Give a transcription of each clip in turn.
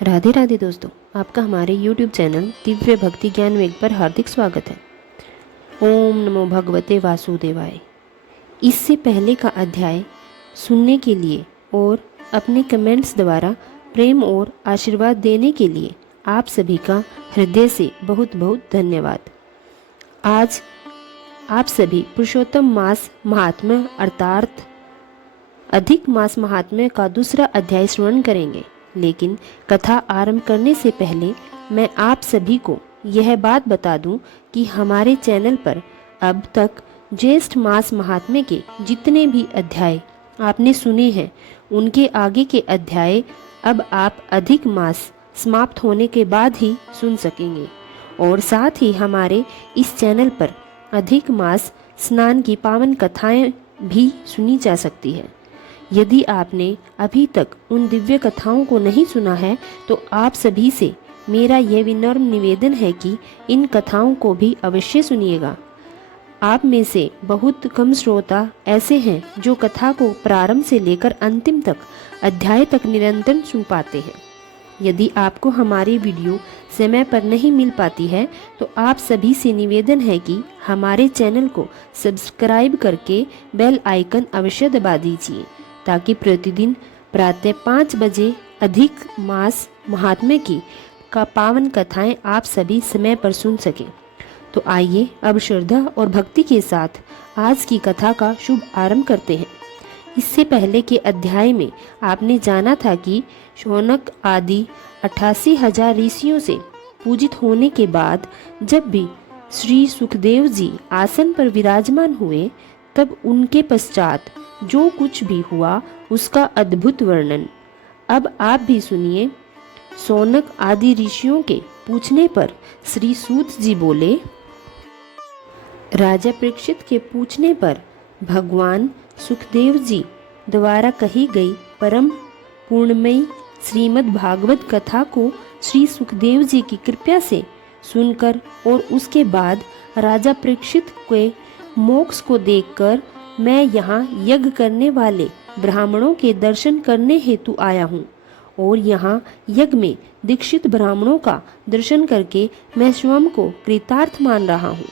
राधे राधे दोस्तों, आपका हमारे YouTube चैनल दिव्य भक्ति ज्ञान वेग पर हार्दिक स्वागत है। ओम नमो भगवते वासुदेवाय। इससे पहले का अध्याय सुनने के लिए और अपने कमेंट्स द्वारा प्रेम और आशीर्वाद देने के लिए आप सभी का हृदय से बहुत बहुत धन्यवाद। आज आप सभी पुरुषोत्तम मास महात्म्य अर्थात अधिक मास महात्म्य का दूसरा अध्याय श्रवण करेंगे। लेकिन कथा आरंभ करने से पहले मैं आप सभी को यह बात बता दूं कि हमारे चैनल पर अब तक ज्येष्ठ मास महात्म्य के जितने भी अध्याय आपने सुने हैं, उनके आगे के अध्याय अब आप अधिक मास समाप्त होने के बाद ही सुन सकेंगे। और साथ ही हमारे इस चैनल पर अधिक मास स्नान की पावन कथाएं भी सुनी जा सकती है। यदि आपने अभी तक उन दिव्य कथाओं को नहीं सुना है तो आप सभी से मेरा यह विनम्र निवेदन है कि इन कथाओं को भी अवश्य सुनिएगा। आप में से बहुत कम श्रोता ऐसे हैं जो कथा को प्रारंभ से लेकर अंतिम तक अध्याय तक निरंतर सुन पाते हैं। यदि आपको हमारी वीडियो समय पर नहीं मिल पाती है तो आप सभी से निवेदन है कि हमारे चैनल को सब्सक्राइब करके बेल आइकन अवश्य दबा दीजिए, ताकि प्रतिदिन प्रातः 5 बजे अधिक मास महात्म्य की का पावन कथाएं आप सभी समय पर सुन सकें। तो आइए अब श्रद्धा और भक्ति के साथ आज की कथा का शुभ आरंभ करते हैं। इससे पहले के अध्याय में आपने जाना था कि शौनक आदि 88,000 ऋषियों से पूजित होने के बाद जब भी श्री सुखदेव जी आसन पर विराजमान हुए, तब उनके पश्चात जो कुछ भी हुआ उसका अद्भुत वर्णन अब आप भी सुनिए। शौनक आदि ऋषियों के पूछने पर श्री सूत जी बोले, राजा परीक्षित के पूछने पर भगवान सुखदेव जी द्वारा कही गई परम पूर्णमयी श्रीमद् भागवत कथा को श्री सुखदेव जी की कृपा से सुनकर और उसके बाद राजा परीक्षित के मोक्ष को देखकर मैं यहाँ यज्ञ करने वाले ब्राह्मणों के दर्शन करने हेतु आया हूँ और यहाँ यज्ञ में दीक्षित ब्राह्मणों का दर्शन करके मैं स्वयं को कृतार्थ मान रहा हूँ।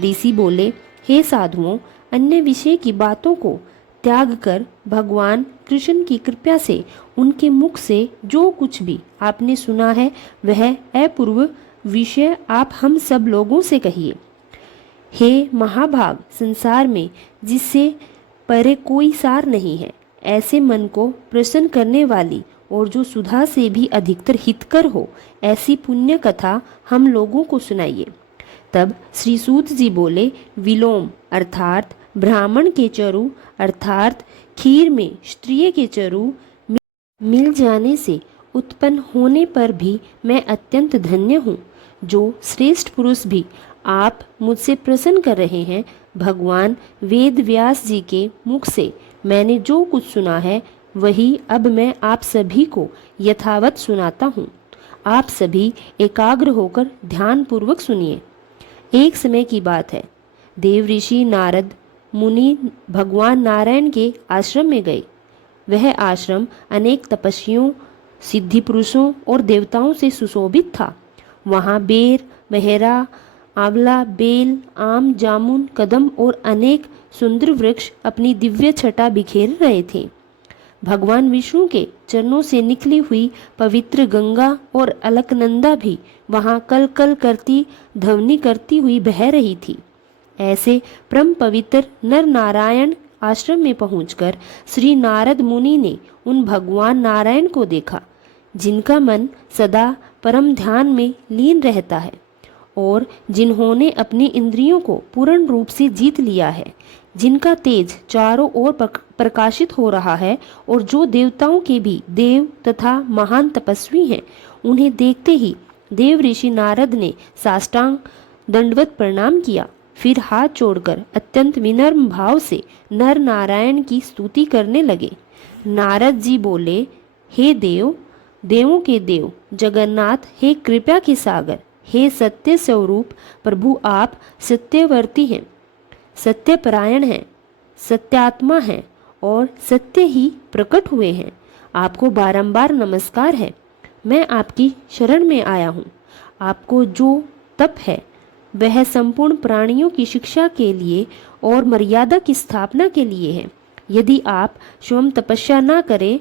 ऋषि बोले, हे साधुओं, अन्य विषय की बातों को त्याग कर भगवान कृष्ण की कृपा से उनके मुख से जो कुछ भी आपने सुना है वह अपूर्व विषय आप हम सब लोगों से कहिए। हे महाभाग, संसार में जिससे परे कोई सार नहीं है, ऐसे मन को प्रसन्न करने वाली और जो सुधा से भी अधिकतर हितकर हो, ऐसी पुण्य कथा हम लोगों को सुनाइए। तब श्री सूत जी बोले, विलोम अर्थात ब्राह्मण के चरु अर्थात खीर में स्त्रिय के चरु मिल जाने से उत्पन्न होने पर भी मैं अत्यंत धन्य हूँ। जो श्रेष्ठ पुरुष भी आप मुझसे प्रसन्न कर रहे हैं, भगवान वेद व्यास जी के मुख से मैंने जो कुछ सुना है वही अब मैं आप सभी को यथावत सुनाता हूँ। आप सभी एकाग्र होकर ध्यान पूर्वक सुनिए। एक समय की बात है, देव ऋषि नारद मुनि भगवान नारायण के आश्रम में गए। वह आश्रम अनेक तपस्वियों, सिद्धि पुरुषों और देवताओं से सुशोभित था। वहाँ बेर, बहेरा, आंवला, बेल, आम, जामुन, कदम और अनेक सुंदर वृक्ष अपनी दिव्य छटा बिखेर रहे थे। भगवान विष्णु के चरणों से निकली हुई पवित्र गंगा और अलकनंदा भी वहाँ कल कल करती ध्वनि करती हुई बह रही थी। ऐसे परम पवित्र नर नारायण आश्रम में पहुंचकर श्री नारद मुनि ने उन भगवान नारायण को देखा, जिनका मन सदा परम ध्यान में लीन रहता है और जिन्होंने अपनी इंद्रियों को पूर्ण रूप से जीत लिया है, जिनका तेज चारों ओर प्रकाशित हो रहा है और जो देवताओं के भी देव तथा महान तपस्वी हैं। उन्हें देखते ही देव ऋषि नारद ने साष्टांग दंडवत प्रणाम किया, फिर हाथ जोड़कर अत्यंत विनम्र भाव से नर नारायण की स्तुति करने लगे। नारद जी बोले, हे देव, देवों के देव जगन्नाथ, हे कृपा के सागर, हे सत्य स्वरूप प्रभु, आप सत्यवर्ती हैं, सत्यपरायण हैं, सत्यात्मा हैं और सत्य ही प्रकट हुए हैं। आपको बारंबार नमस्कार है। मैं आपकी शरण में आया हूँ। आपको जो तप है वह संपूर्ण प्राणियों की शिक्षा के लिए और मर्यादा की स्थापना के लिए है। यदि आप स्वयं तपस्या न करें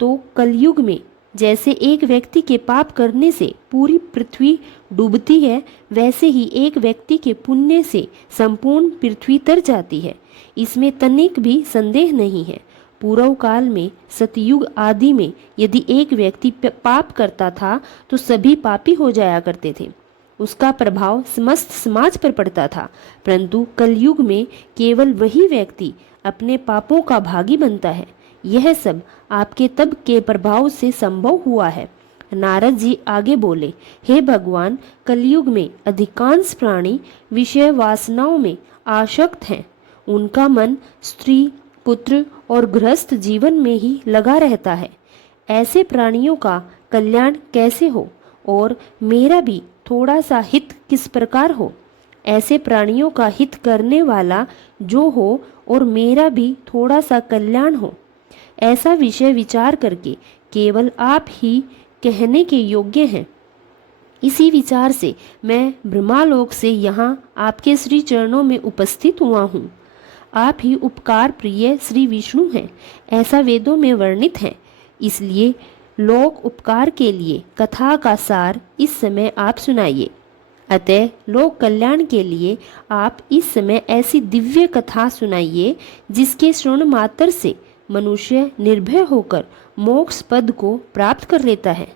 तो कलयुग में जैसे एक व्यक्ति के पाप करने से पूरी पृथ्वी डूबती है, वैसे ही एक व्यक्ति के पुण्य से संपूर्ण पृथ्वी तर जाती है। इसमें तनिक भी संदेह नहीं है। पूर्व काल में सतयुग आदि में यदि एक व्यक्ति पाप करता था तो सभी पापी हो जाया करते थे। उसका प्रभाव समस्त समाज पर पड़ता था। परंतु कलयुग में केवल वही व्यक्ति अपने पापों का भागी बनता है। यह सब आपके तप के प्रभाव से संभव हुआ है। नारद जी आगे बोले, हे भगवान, कलयुग में अधिकांश प्राणी विषय वासनाओं में आसक्त हैं। उनका मन स्त्री, पुत्र और गृहस्थ जीवन में ही लगा रहता है। ऐसे प्राणियों का कल्याण कैसे हो और मेरा भी थोड़ा सा हित किस प्रकार हो? ऐसे प्राणियों का हित करने वाला जो हो और मेरा भी थोड़ा सा कल्याण हो, ऐसा विषय विचार करके केवल आप ही कहने के योग्य हैं। इसी विचार से मैं ब्रह्मालोक से यहाँ आपके श्री चरणों में उपस्थित हुआ हूँ। आप ही उपकार प्रिय श्री विष्णु हैं, ऐसा वेदों में वर्णित है। इसलिए लोक उपकार के लिए कथा का सार इस समय आप सुनाइए। अतः लोक कल्याण के लिए आप इस समय ऐसी दिव्य कथा सुनाइए जिसके श्रवण मात्र से मनुष्य निर्भय होकर मोक्ष पद को प्राप्त कर लेता है।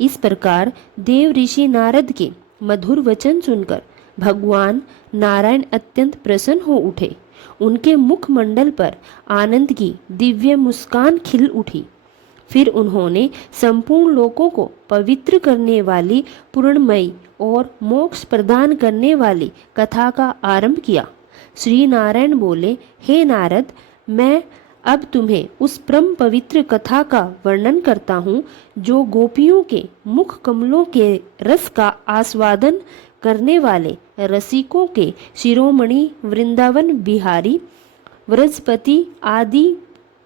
इस प्रकार देव ऋषि नारद के मधुर वचन सुनकर भगवान नारायण अत्यंत प्रसन्न हो उठे। उनके मुखमंडल पर आनंद की दिव्य मुस्कान खिल उठी। फिर उन्होंने संपूर्ण लोकों को पवित्र करने वाली पूर्णमयी और मोक्ष प्रदान करने वाली कथा का आरंभ किया। श्री नारायण बोले, हे नारद, मैं अब तुम्हें उस परम पवित्र कथा का वर्णन करता हूँ जो गोपियों के मुख कमलों के रस का आस्वादन करने वाले रसिकों के शिरोमणि वृंदावन बिहारी व्रजपति आदि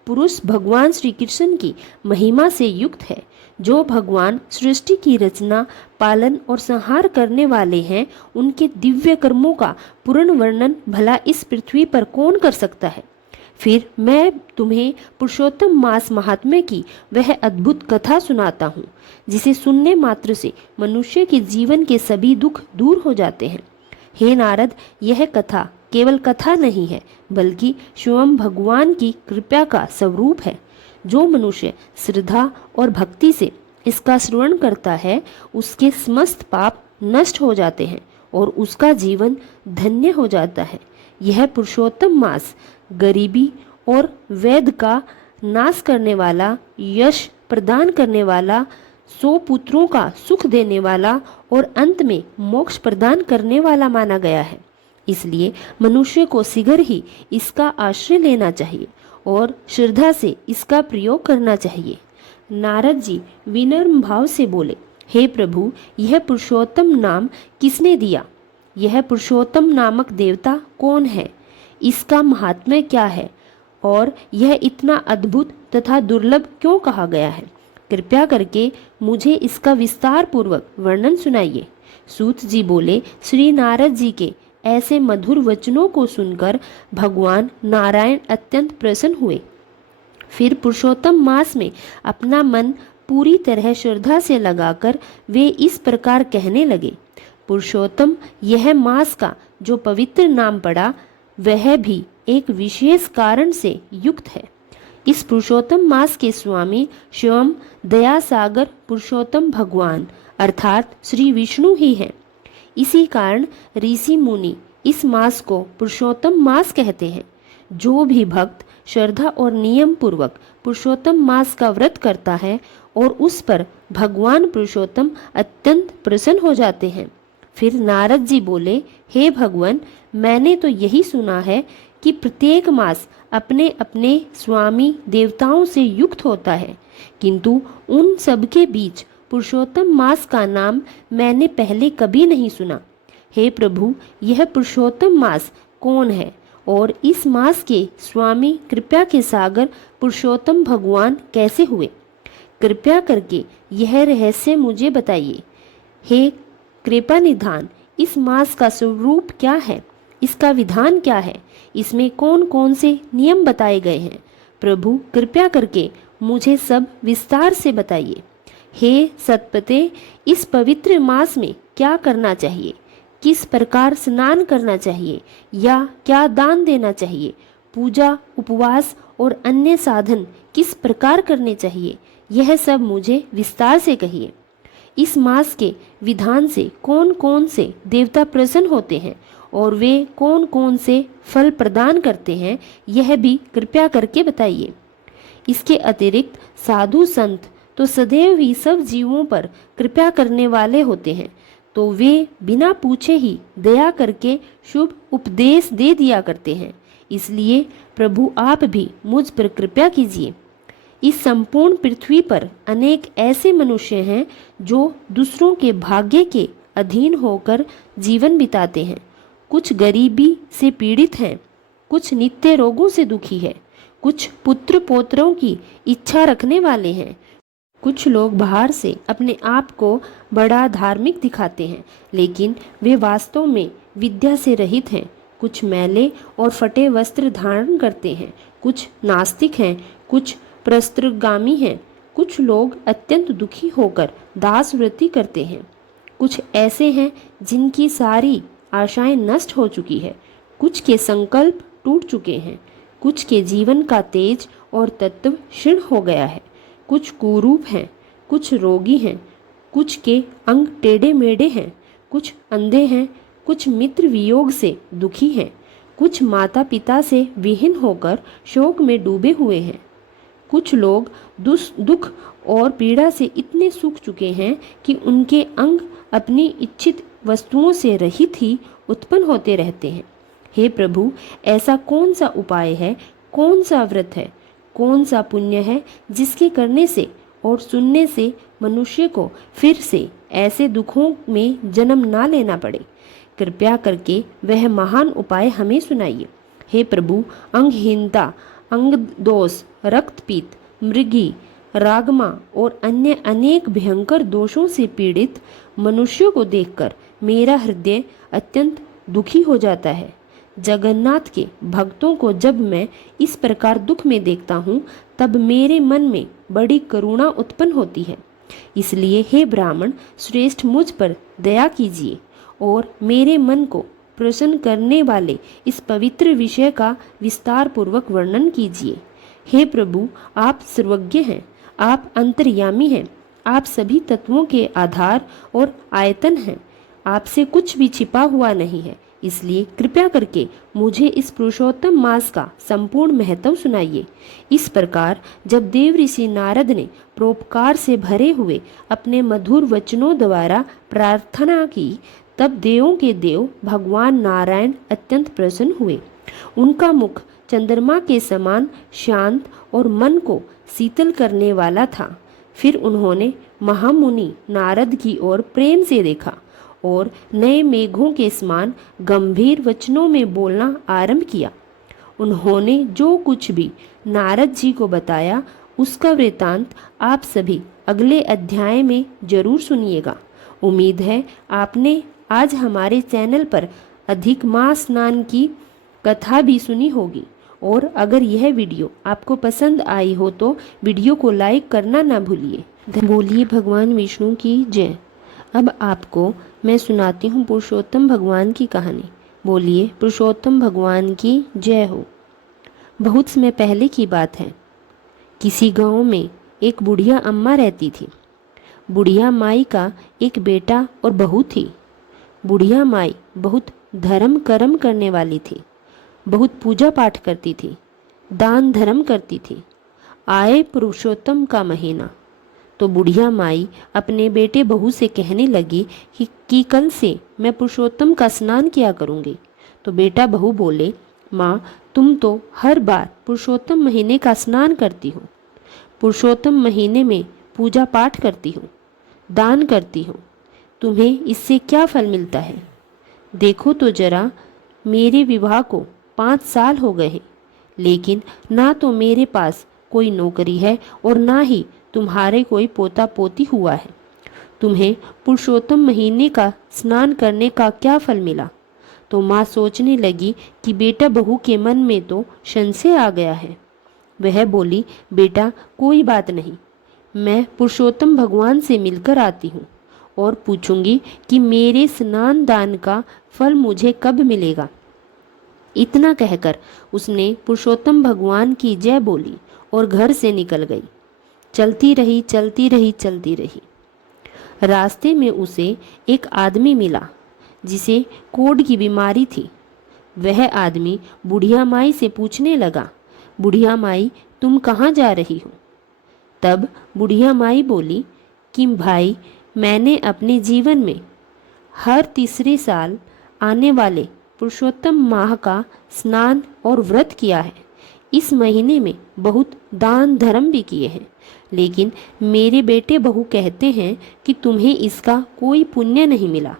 पुरुष भगवान श्री कृष्ण की महिमा से युक्त है। जो भगवान सृष्टि की रचना, पालन और संहार करने वाले हैं, उनके दिव्य कर्मों का पूर्ण वर्णन भला इस पृथ्वी पर कौन कर सकता है। फिर मैं तुम्हें पुरुषोत्तम मास महात्म्य की वह अद्भुत कथा सुनाता हूँ जिसे सुनने मात्र से मनुष्य के जीवन के सभी दुख दूर हो जाते हैं। हे नारद, यह कथा केवल कथा नहीं है बल्कि स्वयं भगवान की कृपा का स्वरूप है। जो मनुष्य श्रद्धा और भक्ति से इसका श्रवण करता है उसके समस्त पाप नष्ट हो जाते हैं और उसका जीवन धन्य हो जाता है। यह पुरुषोत्तम मास गरीबी और वेद का नाश करने वाला, यश प्रदान करने वाला, 100 पुत्रों का सुख देने वाला और अंत में मोक्ष प्रदान करने वाला माना गया है। इसलिए मनुष्य को शीघ्र ही इसका आश्रय लेना चाहिए और श्रद्धा से इसका प्रयोग करना चाहिए। नारद जी विनम्र भाव से बोले, हे प्रभु, यह पुरुषोत्तम नाम किसने दिया? यह पुरुषोत्तम नामक देवता कौन है? इसका महात्म्य क्या है और यह इतना अद्भुत तथा दुर्लभ क्यों कहा गया है? कृपया करके मुझे इसका विस्तार पूर्वक वर्णन सुनाइए। सूत जी बोले, श्री नारद जी के ऐसे मधुर वचनों को सुनकर भगवान नारायण अत्यंत प्रसन्न हुए। फिर पुरुषोत्तम मास में अपना मन पूरी तरह श्रद्धा से लगाकर वे इस प्रकार कहने लगे, पुरुषोत्तम, यह मास का जो पवित्र नाम पड़ा वह भी एक विशेष कारण से युक्त है। इस पुरुषोत्तम मास के स्वामी स्वयं दया सागर पुरुषोत्तम भगवान अर्थात श्री विष्णु ही हैं। इसी कारण ऋषि मुनि इस मास को पुरुषोत्तम मास कहते हैं। जो भी भक्त श्रद्धा और नियम पूर्वक पुरुषोत्तम मास का व्रत करता है और उस पर भगवान पुरुषोत्तम अत्यंत प्रसन्न हो जाते हैं। फिर नारद जी बोले, हे भगवान, मैंने तो यही सुना है कि प्रत्येक मास अपने अपने स्वामी देवताओं से युक्त होता है, किंतु उन सब के बीच पुरुषोत्तम मास का नाम मैंने पहले कभी नहीं सुना। हे प्रभु, यह पुरुषोत्तम मास कौन है और इस मास के स्वामी कृपा के सागर पुरुषोत्तम भगवान कैसे हुए? कृपया करके यह रहस्य मुझे बताइए। हे कृपा निधान, इस मास का स्वरूप क्या है, इसका विधान क्या है, इसमें कौन कौन से नियम बताए गए हैं? प्रभु कृपया करके मुझे सब विस्तार से बताइए। हे सतपते, इस पवित्र मास में क्या करना चाहिए, किस प्रकार स्नान करना चाहिए या क्या दान देना चाहिए, पूजा उपवास और अन्य साधन किस प्रकार करने चाहिए, यह सब मुझे विस्तार से कहिए। इस मास के विधान से कौन कौन से देवता प्रसन्न होते हैं और वे कौन कौन से फल प्रदान करते हैं, यह भी कृपया करके बताइए। इसके अतिरिक्त साधु संत तो सदैव ही सब जीवों पर कृपा करने वाले होते हैं, तो वे बिना पूछे ही दया करके शुभ उपदेश दे दिया करते हैं। इसलिए प्रभु आप भी मुझ पर कृपा कीजिए। इस संपूर्ण पृथ्वी पर अनेक ऐसे मनुष्य हैं जो दूसरों के भाग्य के अधीन होकर जीवन बिताते हैं। कुछ गरीबी से पीड़ित हैं, कुछ नित्य रोगों से दुखी है, कुछ पुत्र पौत्रों की इच्छा रखने वाले हैं। कुछ लोग बाहर से अपने आप को बड़ा धार्मिक दिखाते हैं, लेकिन वे वास्तव में विद्या से रहित हैं। कुछ मैले और फटे वस्त्र धारण करते हैं, कुछ नास्तिक हैं, कुछ प्रस्त्रगामी हैं। कुछ लोग अत्यंत दुखी होकर दास वृत्ति करते हैं। कुछ ऐसे हैं जिनकी सारी आशाएं नष्ट हो चुकी है, कुछ के संकल्प टूट चुके हैं, कुछ के जीवन का तेज और तत्व क्षीण हो गया है। कुछ कुरूप हैं, कुछ रोगी हैं, कुछ के अंग टेढ़े मेढ़े हैं, कुछ अंधे हैं, कुछ मित्र वियोग से दुखी हैं, कुछ माता पिता से विहीन होकर शोक में डूबे हुए हैं। कुछ लोग दुख और पीड़ा से इतने सूख चुके हैं कि उनके अंग अपनी इच्छित वस्तुओं से रहित ही उत्पन्न होते रहते हैं। हे प्रभु, ऐसा कौन सा उपाय है, कौन सा व्रत है, कौन सा पुण्य है जिसके करने से और सुनने से मनुष्य को फिर से ऐसे दुखों में जन्म ना लेना पड़े? कृपया करके वह महान उपाय हमें सुनाइए। हे प्रभु, अंगहीनता, अंग दोष, रक्तपीत, मृगी, रागमा और अन्य अनेक भयंकर दोषों से पीड़ित मनुष्यों को देखकर मेरा हृदय अत्यंत दुखी हो जाता है। जगन्नाथ के भक्तों को जब मैं इस प्रकार दुख में देखता हूँ, तब मेरे मन में बड़ी करुणा उत्पन्न होती है। इसलिए हे ब्राह्मण श्रेष्ठ, मुझ पर दया कीजिए और मेरे मन को प्रसन्न करने वाले इस पवित्र विषय का विस्तार पूर्वक वर्णन कीजिए। हे प्रभु, आप सर्वज्ञ हैं, आप अंतर्यामी हैं, आप सभी तत्वों के आधार और आयतन हैं, आपसे कुछ भी छिपा हुआ नहीं है। इसलिए कृपया करके मुझे इस पुरुषोत्तम मास का संपूर्ण महत्व सुनाइए। इस प्रकार जब देव ऋषि नारद ने परोपकार से भरे हुए अपने मधुर वचनों द्वारा प्रार्थना की, तब देवों के देव भगवान नारायण अत्यंत प्रसन्न हुए। उनका मुख चंद्रमा के समान शांत और मन को शीतल करने वाला था। फिर उन्होंने महामुनि नारद की ओर प्रेम से देखा और नए मेघों के समान गंभीर वचनों में बोलना आरंभ किया। उन्होंने जो कुछ भी नारद जी को बताया, उसका वृतांत आप सभी अगले अध्याय में जरूर सुनिएगा। उम्मीद है आपने आज हमारे चैनल पर अधिक मास स्नान की कथा भी सुनी होगी, और अगर यह वीडियो आपको पसंद आई हो तो वीडियो को लाइक करना ना भूलिए। बोलिए भगवान विष्णु की जय। अब आपको मैं सुनाती हूँ पुरुषोत्तम भगवान की कहानी। बोलिए पुरुषोत्तम भगवान की जय हो। बहुत समय पहले की बात है। किसी गांव में एक बुढ़िया अम्मा रहती थी। बुढ़िया माई का एक बेटा और बहू थी। बुढ़िया माई बहुत धर्म कर्म करने वाली थी, बहुत पूजा पाठ करती थी, दान धर्म करती थी। आए पुरुषोत्तम का महीना तो बुढ़िया माई अपने बेटे बहू से कहने लगी कि कल से मैं पुरुषोत्तम का स्नान किया करूँगी। तो बेटा बहू बोले, माँ तुम तो हर बार पुरुषोत्तम महीने का स्नान करती हो, पुरुषोत्तम महीने में पूजा पाठ करती हो, दान करती हो, तुम्हें इससे क्या फल मिलता है? देखो तो जरा, मेरे विवाह को 5 साल हो गए हैं, लेकिन ना तो मेरे पास कोई नौकरी है और ना ही तुम्हारे कोई पोता पोती हुआ है। तुम्हें पुरुषोत्तम महीने का स्नान करने का क्या फल मिला। तो माँ सोचने लगी कि बेटा बहू के मन में तो संशय आ गया है। वह बोली, बेटा कोई बात नहीं, मैं पुरुषोत्तम भगवान से मिलकर आती हूँ और पूछूंगी कि मेरे स्नान दान का फल मुझे कब मिलेगा। इतना कहकर उसने पुरुषोत्तम भगवान की जय बोली और घर से निकल गई। चलती रही, चलती रही, चलती रही। रास्ते में उसे एक आदमी मिला जिसे कोढ़ की बीमारी थी। वह आदमी बुढ़िया माई से पूछने लगा, बुढ़िया माई तुम कहाँ जा रही हो। तब बुढ़िया माई बोली कि भाई, मैंने अपने जीवन में हर तीसरे साल आने वाले पुरुषोत्तम माह का स्नान और व्रत किया है। इस महीने में बहुत दान धर्म भी किए हैं, लेकिन मेरे बेटे बहू कहते हैं कि तुम्हें इसका कोई पुण्य नहीं मिला।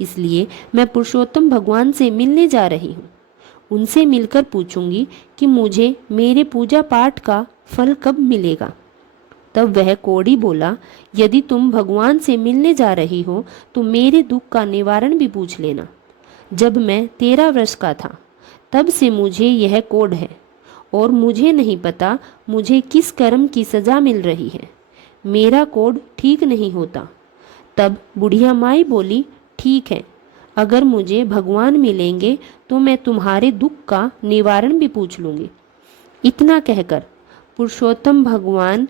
इसलिए मैं पुरुषोत्तम भगवान से मिलने जा रही हूँ। उनसे मिलकर पूछूंगी कि मुझे मेरे पूजा पाठ का फल कब मिलेगा। तब वह कोढ़ी बोला, यदि तुम भगवान से मिलने जा रही हो तो मेरे दुख का निवारण भी पूछ लेना। जब मैं 13 वर्ष का था तब से मुझे यह कोढ़ है और मुझे नहीं पता मुझे किस कर्म की सजा मिल रही है। मेरा कोढ़ ठीक नहीं होता। तब बुढ़िया माई बोली, ठीक है, अगर मुझे भगवान मिलेंगे तो मैं तुम्हारे दुख का निवारण भी पूछ लूँगी। इतना कहकर पुरुषोत्तम भगवान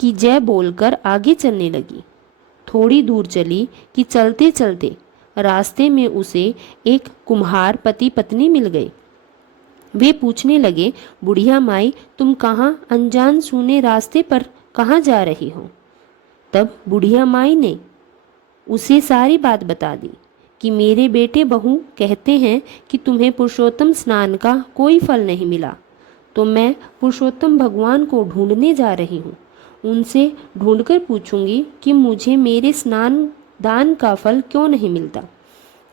की जय बोलकर आगे चलने लगी। थोड़ी दूर चली कि चलते चलते रास्ते में उसे एक कुम्हार पति पत्नी मिल गए। वे पूछने लगे, बुढ़िया माई तुम कहाँ अनजान सूने रास्ते पर कहाँ जा रही हो। तब बुढ़िया माई ने उसे सारी बात बता दी कि मेरे बेटे बहू कहते हैं कि तुम्हें पुरुषोत्तम स्नान का कोई फल नहीं मिला, तो मैं पुरुषोत्तम भगवान को ढूंढने जा रही हूँ। उनसे ढूंढकर पूछूंगी कि मुझे मेरे स्नान दान का फल क्यों नहीं मिलता।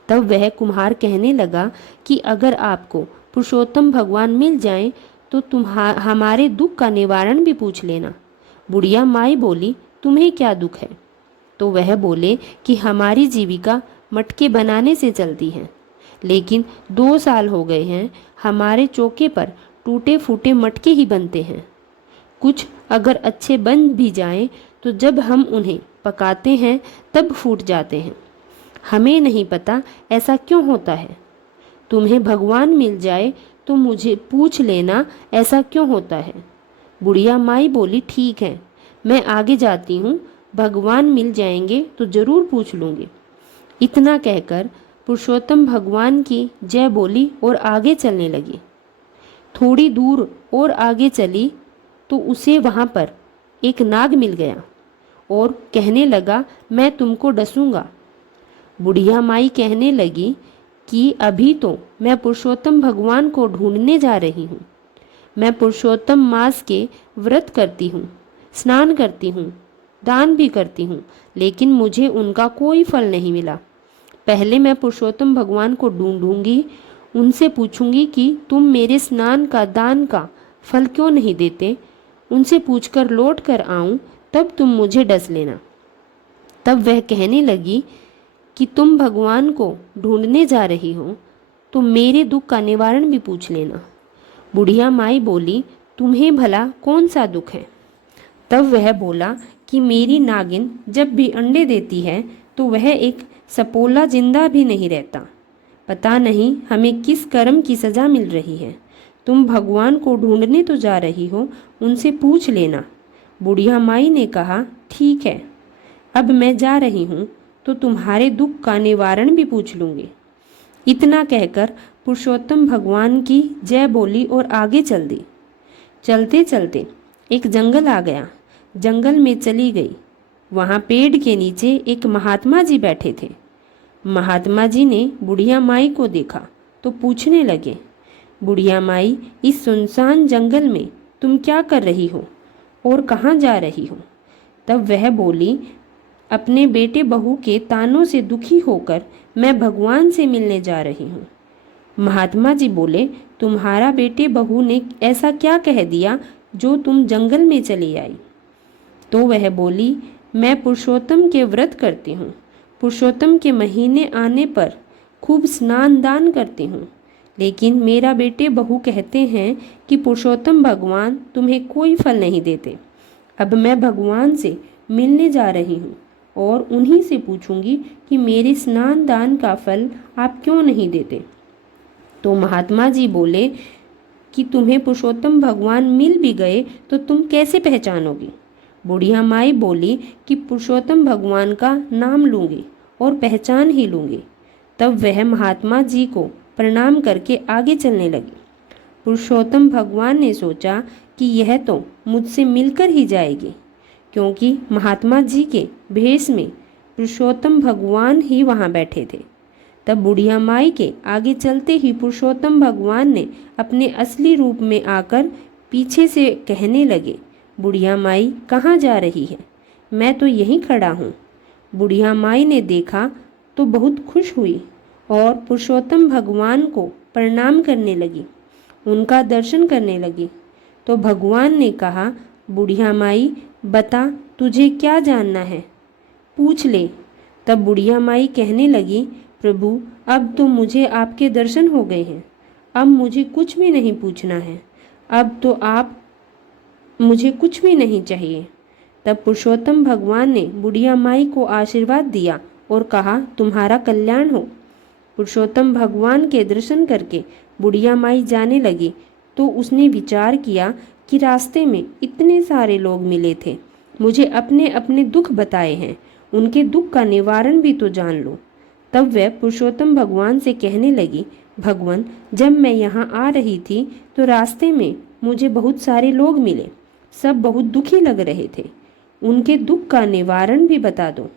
तब वह कुम्हार कहने लगा कि अगर आपको पुरुषोत्तम भगवान मिल जाएं तो हमारे दुख का निवारण भी पूछ लेना। बुढ़िया माई बोली, तुम्हें क्या दुख है। तो वह बोले कि हमारी जीविका मटके बनाने से चलती है, लेकिन 2 साल हो गए हैं हमारे चौके पर टूटे फूटे मटके ही बनते हैं। कुछ अगर अच्छे बन भी जाएं तो जब हम उन्हें पकाते हैं तब फूट जाते हैं। हमें नहीं पता ऐसा क्यों होता है। तुम्हें भगवान मिल जाए तो मुझे पूछ लेना ऐसा क्यों होता है। बुढ़िया माई बोली, ठीक है, मैं आगे जाती हूँ, भगवान मिल जाएंगे तो जरूर पूछ लूँगी। इतना कहकर पुरुषोत्तम भगवान की जय बोली और आगे चलने लगी। थोड़ी दूर और आगे चली तो उसे वहाँ पर एक नाग मिल गया और कहने लगा, मैं तुमको डसूंगा। बुढ़िया माई कहने लगी कि अभी तो मैं पुरुषोत्तम भगवान को ढूंढने जा रही हूँ। मैं पुरुषोत्तम मास के व्रत करती हूँ, स्नान करती हूँ, दान भी करती हूँ, लेकिन मुझे उनका कोई फल नहीं मिला। पहले मैं पुरुषोत्तम भगवान को ढूंढूंगी, उनसे पूछूंगी कि तुम मेरे स्नान का दान का फल क्यों नहीं देते। उनसे पूछकर लौट कर आऊँ तब तुम मुझे डस लेना। तब वह कहने लगी कि तुम भगवान को ढूंढने जा रही हो तो मेरे दुख का निवारण भी पूछ लेना। बुढ़िया माई बोली, तुम्हें भला कौन सा दुख है। तब वह बोला कि मेरी नागिन जब भी अंडे देती है तो वह एक सपोला जिंदा भी नहीं रहता। पता नहीं हमें किस कर्म की सज़ा मिल रही है। तुम भगवान को ढूंढने तो जा रही हो, उनसे पूछ लेना। बुढ़िया माई ने कहा, ठीक है, अब मैं जा रही हूँ तो तुम्हारे दुख का निवारण भी पूछ लूँगी। इतना कहकर पुरुषोत्तम भगवान की जय बोली और आगे चल दी। चलते चलते एक जंगल आ गया। जंगल में चली गई। वहाँ पेड़ के नीचे एक महात्मा जी बैठे थे। महात्मा जी ने बुढ़िया माई को देखा तो पूछने लगे, बुढ़िया माई, इस सुनसान जंगल में तुम क्या कर रही हो और कहाँ जा रही हो। तब वह बोली, अपने बेटे बहू के तानों से दुखी होकर मैं भगवान से मिलने जा रही हूँ। महात्मा जी बोले, तुम्हारा बेटे बहू ने ऐसा क्या कह दिया जो तुम जंगल में चली आई। तो वह बोली, मैं पुरुषोत्तम के व्रत करती हूँ, पुरुषोत्तम के महीने आने पर खूब स्नान दान करती हूँ, लेकिन मेरा बेटे बहू कहते हैं कि पुरुषोत्तम भगवान तुम्हें कोई फल नहीं देते। अब मैं भगवान से मिलने जा रही हूँ और उन्हीं से पूछूंगी कि मेरे स्नान दान का फल आप क्यों नहीं देते। तो महात्मा जी बोले कि तुम्हें पुरुषोत्तम भगवान मिल भी गए तो तुम कैसे पहचानोगी। बुढ़िया माई बोली कि पुरुषोत्तम भगवान का नाम लूँगी और पहचान ही लूँगी। तब वह महात्मा जी को प्रणाम करके आगे चलने लगी। पुरुषोत्तम भगवान ने सोचा कि यह तो मुझसे मिलकर ही जाएगी, क्योंकि महात्मा जी के भेष में पुरुषोत्तम भगवान ही वहाँ बैठे थे। तब बुढ़िया माई के आगे चलते ही पुरुषोत्तम भगवान ने अपने असली रूप में आकर पीछे से कहने लगे, बुढ़िया माई कहाँ जा रही है, मैं तो यहीं खड़ा हूँ। बुढ़िया माई ने देखा तो बहुत खुश हुई और पुरुषोत्तम भगवान को प्रणाम करने लगी, उनका दर्शन करने लगी। तो भगवान ने कहा, बुढ़िया माई बता तुझे क्या जानना है, पूछ ले। तब बुढ़िया माई कहने लगी, प्रभु अब तो मुझे आपके दर्शन हो गए हैं, अब मुझे कुछ भी नहीं पूछना है, अब तो आप मुझे कुछ भी नहीं चाहिए। तब पुरुषोत्तम भगवान ने बुढ़िया माई को आशीर्वाद दिया और कहा, तुम्हारा कल्याण हो। पुरुषोत्तम भगवान के दर्शन करके बुढ़िया माई जाने लगी तो उसने विचार किया कि रास्ते में इतने सारे लोग मिले थे, मुझे अपने अपने दुख बताए हैं, उनके दुख का निवारण भी तो जान लो। तब वह पुरुषोत्तम भगवान से कहने लगी, भगवान जब मैं यहाँ आ रही थी तो रास्ते में मुझे बहुत सारे लोग मिले, सब बहुत दुखी लग रहे थे, उनके दुख का निवारण भी बता दो।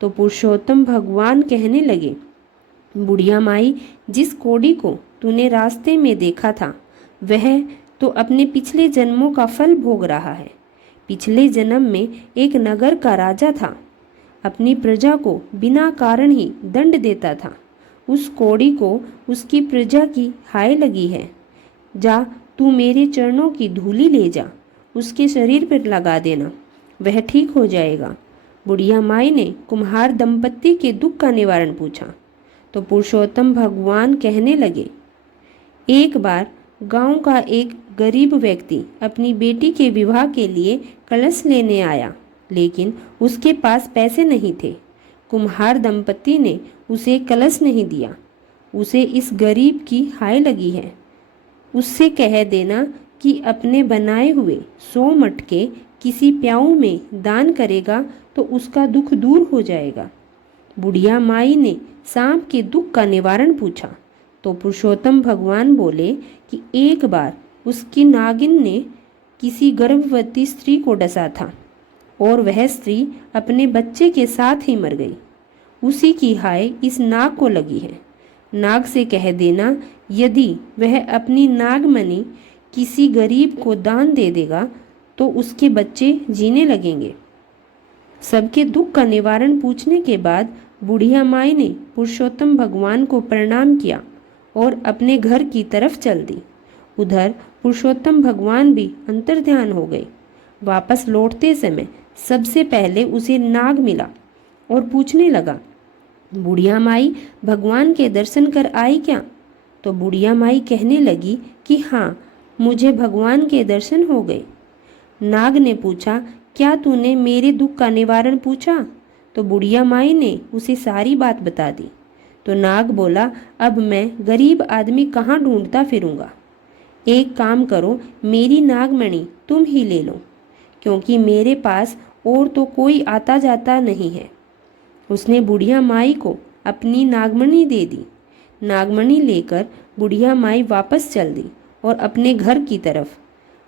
तो पुरुषोत्तम भगवान कहने लगे, बुढ़िया माई जिस कोढ़ी को तूने रास्ते में देखा था वह तो अपने पिछले जन्मों का फल भोग रहा है। पिछले जन्म में एक नगर का राजा था, अपनी प्रजा को बिना कारण ही दंड देता था। उस कोढ़ी को उसकी प्रजा की हाय लगी है, जा तू मेरे चरणों की धूली ले जा, उसके शरीर पर लगा देना, वह ठीक हो जाएगा। बुढ़िया माई ने कुम्हार दंपत्ति के दुख का निवारण पूछा तो पुरुषोत्तम भगवान कहने लगे, एक बार गांव का एक गरीब व्यक्ति अपनी बेटी के विवाह के लिए कलश लेने आया, लेकिन उसके पास पैसे नहीं थे। कुम्हार दंपत्ति ने उसे कलश नहीं दिया। उसे इस गरीब की हाय लगी है, उससे कह देना कि अपने बनाए हुए 100 मटके किसी प्याऊ में दान करेगा तो उसका दुख दूर हो जाएगा। बुढ़िया माई ने सांप के दुख का निवारण पूछा तो पुरुषोत्तम भगवान बोले कि एक बार उसकी नागिन ने किसी गर्भवती स्त्री को डसा था और वह स्त्री अपने बच्चे के साथ ही मर गई। उसी की हाय इस नाग को लगी है। नाग से कह देना यदि वह अपनी नागमणि किसी गरीब को दान दे देगा तो उसके बच्चे जीने लगेंगे। सबके दुख का निवारण पूछने के बाद बुढ़िया माई ने पुरुषोत्तम भगवान को प्रणाम किया और अपने घर की तरफ चल दी। उधर पुरुषोत्तम भगवान भी अंतर्ध्यान हो गए। वापस लौटते समय सबसे पहले उसे नाग मिला और पूछने लगा, बुढ़िया माई भगवान के दर्शन कर आई क्या? तो बुढ़िया माई कहने लगी कि हाँ, मुझे भगवान के दर्शन हो गए। नाग ने पूछा, क्या तूने मेरे दुख का निवारण पूछा? तो बुढ़िया माई ने उसे सारी बात बता दी। तो नाग बोला, अब मैं गरीब आदमी कहाँ ढूंढता फिरूंगा, एक काम करो, मेरी नागमणि तुम ही ले लो, क्योंकि मेरे पास और तो कोई आता जाता नहीं है। उसने बुढ़िया माई को अपनी नागमणि दे दी। नागमणि लेकर बुढ़िया माई वापस चल दी और अपने घर की तरफ।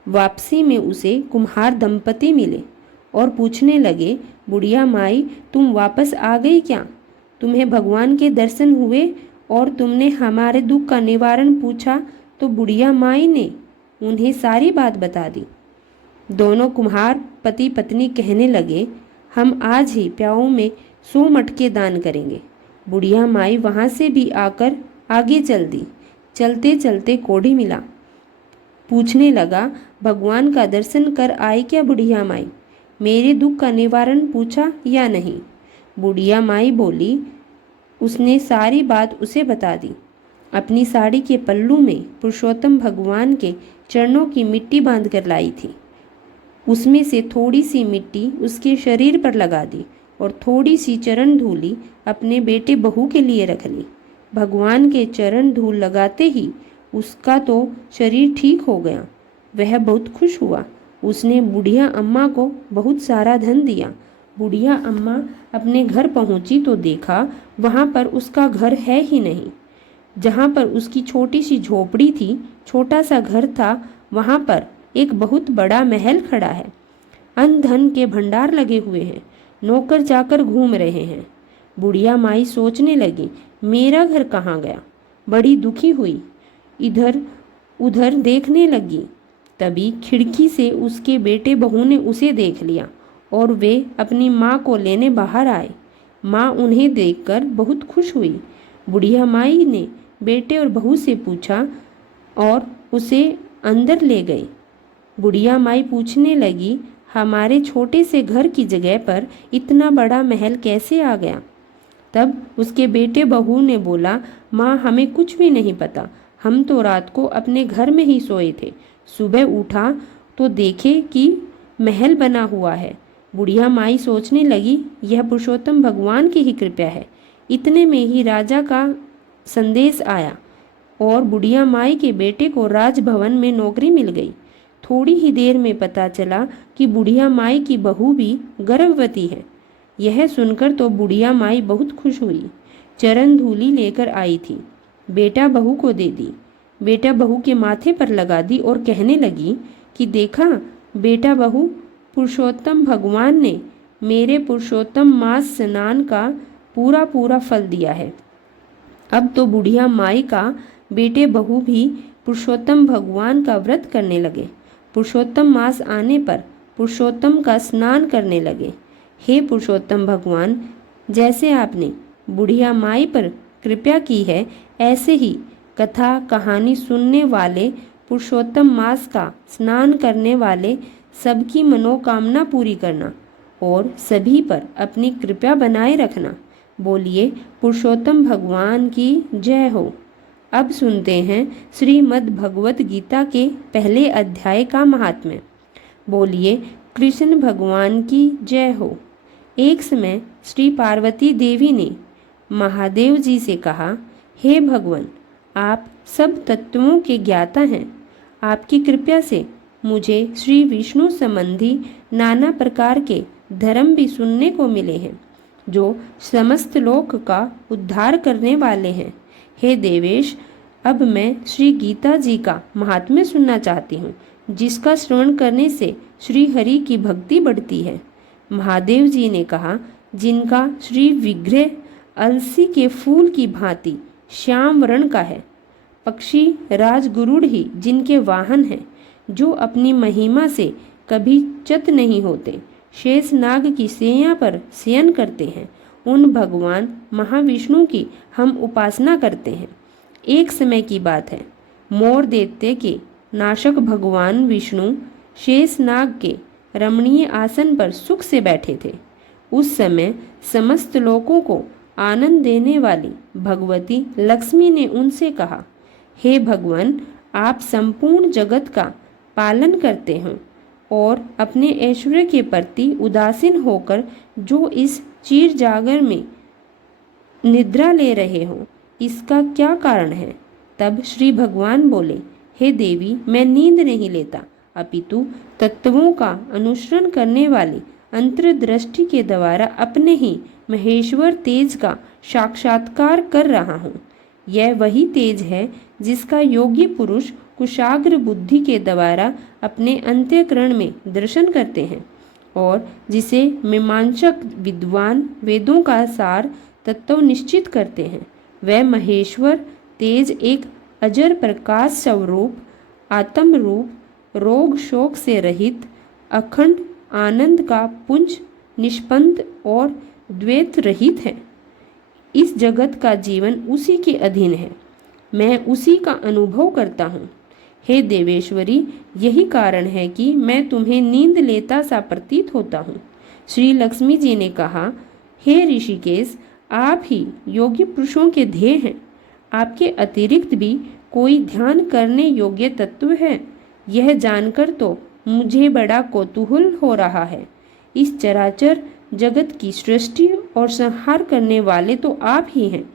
वापसी में उसे कुम्हार दंपति मिले और पूछने लगे, बुढ़िया माई तुम वापस आ गई क्या? तुम्हें भगवान के दर्शन हुए और तुमने हमारे दुख का निवारण पूछा? तो बुढ़िया माई ने उन्हें सारी बात बता दी। दोनों कुम्हार पति पत्नी कहने लगे, हम आज ही प्याऊ में 100 मटके दान करेंगे। बुढ़िया माई वहाँ से भी आकर आगे चल दी। चलते चलते कोढ़ी मिला, पूछने लगा, भगवान का दर्शन कर आई क्या बुढ़िया माई? मेरे दुख का निवारण पूछा या नहीं? बुढ़िया माई बोली। उसने सारी बात उसे बता दी। अपनी साड़ी के पल्लू में पुरुषोत्तम भगवान के चरणों की मिट्टी बांध कर लाई थी। उसमें से थोड़ी सी मिट्टी उसके शरीर पर लगा दी और थोड़ी सी चरण धूली अपने बेटे बहू के लिए रख ली। भगवान के चरण धूल लगाते ही उसका तो शरीर ठीक हो गया। वह बहुत खुश हुआ। उसने बुढ़िया अम्मा को बहुत सारा धन दिया। बुढ़िया अम्मा अपने घर पहुंची तो देखा वहां पर उसका घर है ही नहीं। जहाँ पर उसकी छोटी सी झोपड़ी थी, छोटा सा घर था, वहाँ पर एक बहुत बड़ा महल खड़ा है। अन्न धन के भंडार लगे हुए हैं। नौकर जाकर घूम रहे हैं। बुढ़िया माई सोचने लगी, मेरा घर कहाँ गया? बड़ी दुखी हुई। इधर उधर देखने लगी। तभी खिड़की से उसके बेटे बहू ने उसे देख लिया और वे अपनी माँ को लेने बाहर आए। माँ उन्हें देखकर बहुत खुश हुई। बुढ़िया माई ने बेटे और बहू से पूछा और उसे अंदर ले गई। बुढ़िया माई पूछने लगी, हमारे छोटे से घर की जगह पर इतना बड़ा महल कैसे आ गया? तब उसके बेटे बहू ने बोला, माँ हमें कुछ भी नहीं पता। हम तो रात को अपने घर में ही सोए थे। सुबह उठा तो देखे कि महल बना हुआ है। बुढ़िया माई सोचने लगी, यह पुरुषोत्तम भगवान की ही कृपा है। इतने में ही राजा का संदेश आया और बुढ़िया माई के बेटे को राजभवन में नौकरी मिल गई। थोड़ी ही देर में पता चला कि बुढ़िया माई की बहू भी गर्भवती है। यह सुनकर तो बुढ़िया माई बहुत खुश हुई। चरण धूली लेकर आई थी, बेटा बहू को दे दी। बेटा बहू के माथे पर लगा दी और कहने लगी कि देखा बेटा बहू, पुरुषोत्तम भगवान ने मेरे पुरुषोत्तम मास स्नान का पूरा पूरा फल दिया है। अब तो बुढ़िया माई का बेटे बहू भी पुरुषोत्तम भगवान का व्रत करने लगे। पुरुषोत्तम मास आने पर पुरुषोत्तम का स्नान करने लगे। हे पुरुषोत्तम भगवान, जैसे आपने बुढ़िया माई पर कृपा की है, ऐसे ही कथा कहानी सुनने वाले, पुरुषोत्तम मास का स्नान करने वाले सबकी मनोकामना पूरी करना और सभी पर अपनी कृपा बनाए रखना। बोलिए पुरुषोत्तम भगवान की जय हो। अब सुनते हैं श्रीमद् भगवत गीता के पहले अध्याय का महात्म्य। बोलिए कृष्ण भगवान की जय हो। एक समय श्री पार्वती देवी ने महादेव जी से कहा, हे भगवान, आप सब तत्वों के ज्ञाता हैं। आपकी कृपा से मुझे श्री विष्णु संबंधी नाना प्रकार के धर्म भी सुनने को मिले हैं, जो समस्त लोक का उद्धार करने वाले हैं। हे देवेश, अब मैं श्री गीता जी का महात्म्य सुनना चाहती हूँ, जिसका श्रवण करने से श्री हरि की भक्ति बढ़ती है। महादेव जी ने कहा, जिनका श्री विग्रह अलसी के फूल की भांति श्याम वर्ण का है, पक्षी राजगरुड़ ही जिनके वाहन हैं, जो अपनी महिमा से कभी च्युत नहीं होते, शेष नाग की सैया पर शयन करते हैं, उन भगवान महाविष्णु की हम उपासना करते हैं। एक समय की बात है, मोर दैत्य के नाशक भगवान विष्णु शेष नाग के रमणीय आसन पर सुख से बैठे थे। उस समय समस्त लोगों को आनंद देने वाली भगवती लक्ष्मी ने उनसे कहा, हे भगवान, आप संपूर्ण जगत का पालन करते हैं और अपने ऐश्वर्य के प्रति उदासीन होकर जो इस चीर जागर में निद्रा ले रहे हो, इसका क्या कारण है? तब श्री भगवान बोले, हे देवी, मैं नींद नहीं लेता, अपितु तत्वों का अनुसरण करने वाली अंतर्दृष्टि के द्वारा अपने ही महेश्वर तेज का साक्षात्कार कर रहा हूँ। यह वही तेज है जिसका योगी पुरुष कुशाग्र बुद्धि के द्वारा अपने अंत्यकरण में दर्शन करते हैं और जिसे मीमांसक विद्वान वेदों का सार तत्व निश्चित करते हैं। वह महेश्वर तेज एक अजर प्रकाश स्वरूप, आत्म रूप, रोग शोक से रहित, अखंड आनंद का पुंज, निष्पंद और द्वैत रहित है। इस जगत का जीवन उसी के अधीन है। मैं उसी का अनुभव करता हूँ। हे देवेश्वरी, यही कारण है कि मैं तुम्हें नींद लेता सा प्रतीत होता हूँ। श्री लक्ष्मी जी ने कहा, हे ऋषिकेश, आप ही योगी पुरुषों के ध्येय हैं। आपके अतिरिक्त भी कोई ध्यान करने योग्य तत्व है, यह जानकर तो मुझे बड़ा कौतूहल हो रहा है। इस चराचर जगत की सृष्टि और संहार करने वाले तो आप ही हैं।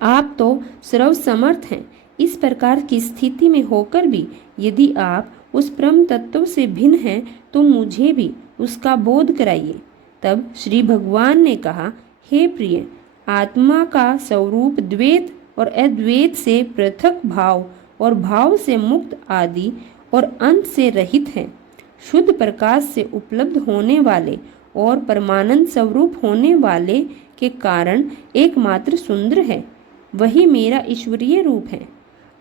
आप तो सर्वसमर्थ हैं। इस प्रकार की स्थिति में होकर भी यदि आप उस परम तत्व से भिन्न हैं तो मुझे भी उसका बोध कराइए। तब श्री भगवान ने कहा, हे प्रिय, आत्मा का स्वरूप द्वैत और अद्वैत से पृथक भाव और भाव से मुक्त आदि और अंत से रहित है। शुद्ध प्रकाश से उपलब्ध होने वाले और परमानंद स्वरूप होने वाले के कारण एकमात्र सुंदर है। वही मेरा ईश्वरीय रूप है।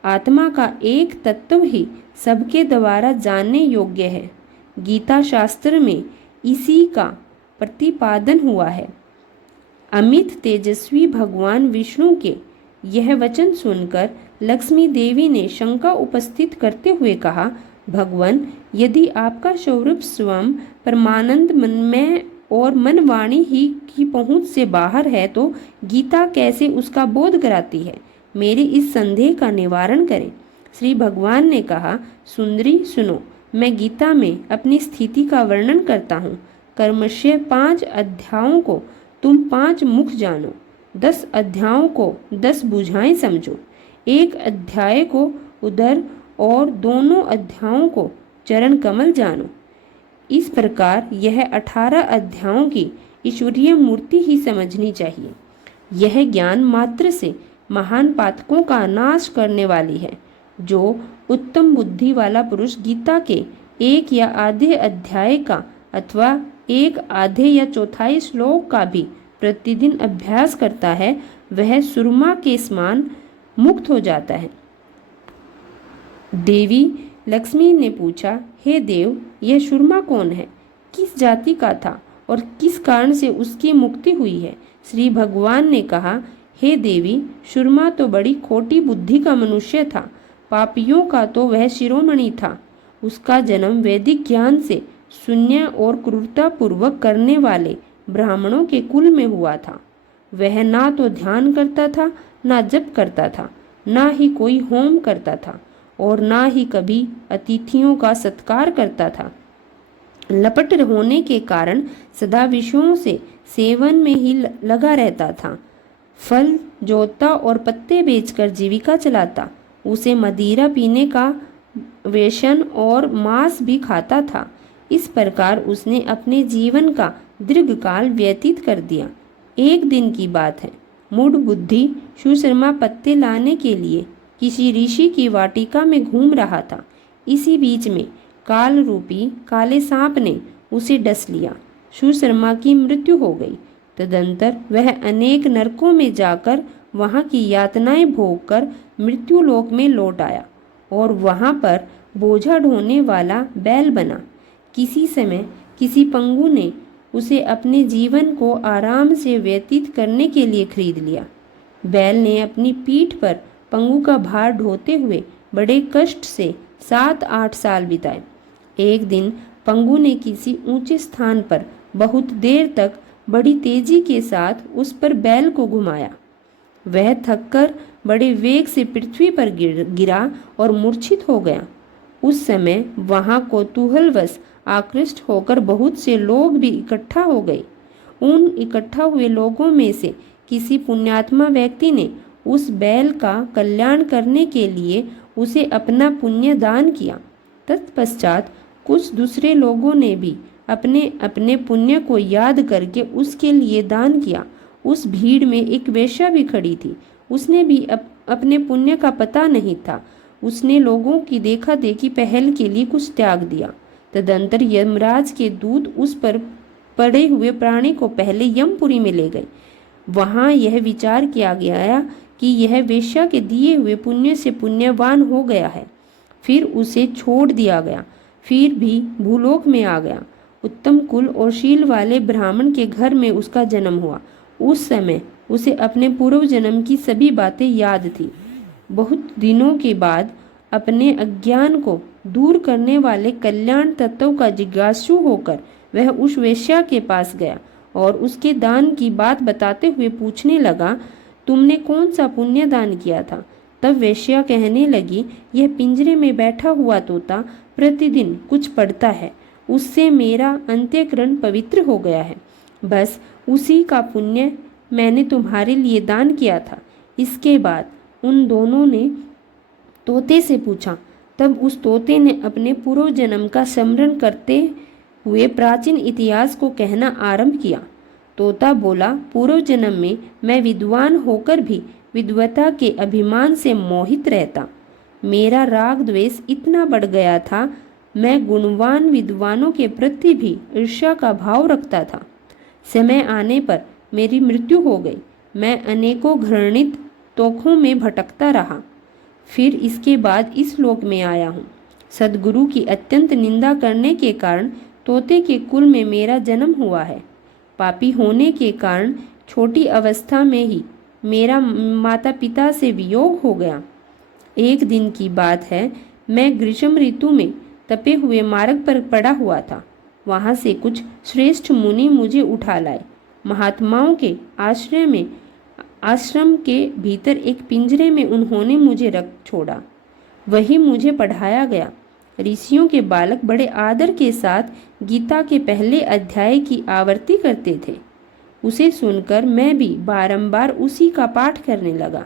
आत्मा का एक तत्व ही सबके द्वारा जानने योग्य है। गीता शास्त्र में इसी का प्रतिपादन हुआ है। अमित तेजस्वी भगवान विष्णु के यह वचन सुनकर लक्ष्मी देवी ने शंका उपस्थित करते हुए कहा, भगवान, यदि आपका स्वरूप स्वयं परमानंद मनमय और मन वाणी ही की पहुंच से बाहर है तो गीता कैसे उसका बोध कराती है? मेरे इस संदेह का निवारण करें। श्री भगवान ने कहा, सुंदरी सुनो, मैं गीता में अपनी स्थिति का वर्णन करता हूँ। कर्मशय 5 अध्यायों को तुम 5 मुख जानो, 10 अध्यायों को 10 भुजाएं समझो, 1 अध्याय को उदर और दोनों अध्यायों को चरण कमल जानो। इस प्रकार यह 18 अध्यायों की ईश्वरीय मूर्ति ही समझनी चाहिए। यह ज्ञान मात्र से महान पातकों का नाश करने वाली है। जो उत्तम बुद्धि वाला पुरुष गीता के 1 या आधे अध्याय का अथवा 1 आधे या चौथाई श्लोक का भी प्रतिदिन अभ्यास करता है, वह सुरमा के समान मुक्त हो जाता है। देवी लक्ष्मी ने पूछा, हे देव, यह सुरमा कौन है? किस जाति का था और किस कारण से उसकी मुक्ति हुई है? श्री भगवान ने कहा, हे देवी, सुरमा तो बड़ी खोटी बुद्धि का मनुष्य था। पापियों का तो वह शिरोमणि था। उसका जन्म वैदिक ज्ञान से शून्य और क्रूरता पूर्वक करने वाले ब्राह्मणों के कुल में हुआ था। वह ना तो ध्यान करता था, ना जप करता था, ना ही कोई होम करता था और ना ही कभी अतिथियों का सत्कार करता था। लपट होने के कारण सदा विषयों से सेवन में ही लगा रहता था। फल जोतता और पत्ते बेचकर जीविका चलाता। उसे मदिरा पीने का व्यसन और मांस भी खाता था। इस प्रकार उसने अपने जीवन का दीर्घकाल व्यतीत कर दिया। एक दिन की बात है, मूढ़ बुद्धि सुशर्मा पत्ते लाने के लिए किसी ऋषि की वाटिका में घूम रहा था। इसी बीच में काल रूपी काले सांप ने उसे डस लिया। सुशर्मा की मृत्यु हो गई। तदंतर वह अनेक नरकों में जाकर वहां की यातनाएं भोगकर मृत्युलोक में लौट आया और वहां पर बोझा ढोने वाला बैल बना। किसी समय किसी पंगु ने उसे अपने जीवन को आराम से व्यतीत करने के लिए खरीद लिया। बैल ने अपनी पीठ पर पंगु का भार ढोते हुए बड़े कष्ट से 7-8 साल बिताए। एक दिन पंगु ने किसी ऊंचे स्थान पर बहुत देर तक बड़ी तेजी के साथ उस पर बैल को घुमाया। वह थककर बड़े वेग से पृथ्वी पर गिरा और मूर्छित हो गया। उस समय वहां कौतूहलवश आकृष्ट होकर बहुत से लोग भी इकट्ठा हो गए। उन इकट्ठा हुए लोगों में से किसी पुण्यात्मा व्यक्ति ने उस बैल का कल्याण करने के लिए उसे अपना पुण्य दान किया। तत्पश्चात कुछ दूसरे लोगों ने भी अपने अपने पुण्य को याद करके उसके लिए दान किया। उस भीड़ में एक वेश्या भी खड़ी थी। उसने भी अपने पुण्य का पता नहीं था। उसने लोगों की देखा देखी पहल के लिए कुछ त्याग दिया। तदंतर यमराज के दूत उस पर पड़े हुए प्राणी को पहले यमपुरी में ले गए। वहां यह विचार किया गया कि यह वेश्या के दिए हुए पुण्य से पुण्यवान हो गया है। फिर उसे छोड़ दिया गया। फिर भी भूलोक में आ गया। उत्तम कुल और शील वाले ब्राह्मण के घर में उसका जन्म हुआ। उस समय उसे अपने पूर्व जन्म की सभी बातें याद थी। बहुत दिनों के बाद अपने अज्ञान को दूर करने वाले कल्याण तत्व का जिज्ञासु होकर वह उस वेश्या के पास गया और उसके दान की बात बताते हुए पूछने लगा, तुमने कौन सा पुण्य दान किया था? तब वेश्या कहने लगी, यह पिंजरे में बैठा हुआ तोता प्रतिदिन कुछ पढ़ता है, उससे मेरा अंत्यकरण पवित्र हो गया है। बस उसी का पुण्य मैंने तुम्हारे लिए दान किया था। इसके बाद उन दोनों ने तोते से पूछा। तब उस तोते ने अपने पूर्व जन्म का स्मरण करते हुए प्राचीन इतिहास को कहना आरंभ किया। तोता बोला, पूर्व जन्म में मैं विद्वान होकर भी विद्वता के अभिमान से मोहित रहता। मेरा राग द्वेष इतना बढ़ गया था, मैं गुणवान विद्वानों के प्रति भी ईर्ष्या का भाव रखता था। समय आने पर मेरी मृत्यु हो गई। मैं अनेकों घृणित तोखों में भटकता रहा। फिर इसके बाद इस लोक में आया हूँ। सद्गुरु की अत्यंत निंदा करने के कारण तोते के कुल में मेरा जन्म हुआ है। पापी होने के कारण छोटी अवस्था में ही मेरा माता पिता से वियोग हो गया। एक दिन की बात है, मैं ग्रीष्म ऋतु में तपे हुए मार्ग पर पड़ा हुआ था। वहाँ से कुछ श्रेष्ठ मुनि मुझे उठा लाए। महात्माओं के आश्रम के भीतर एक पिंजरे में उन्होंने मुझे रख छोड़ा। वही मुझे पढ़ाया गया। ऋषियों के बालक बड़े आदर के साथ गीता के पहले अध्याय की आवृत्ति करते थे। उसे सुनकर मैं भी बारंबार उसी का पाठ करने लगा।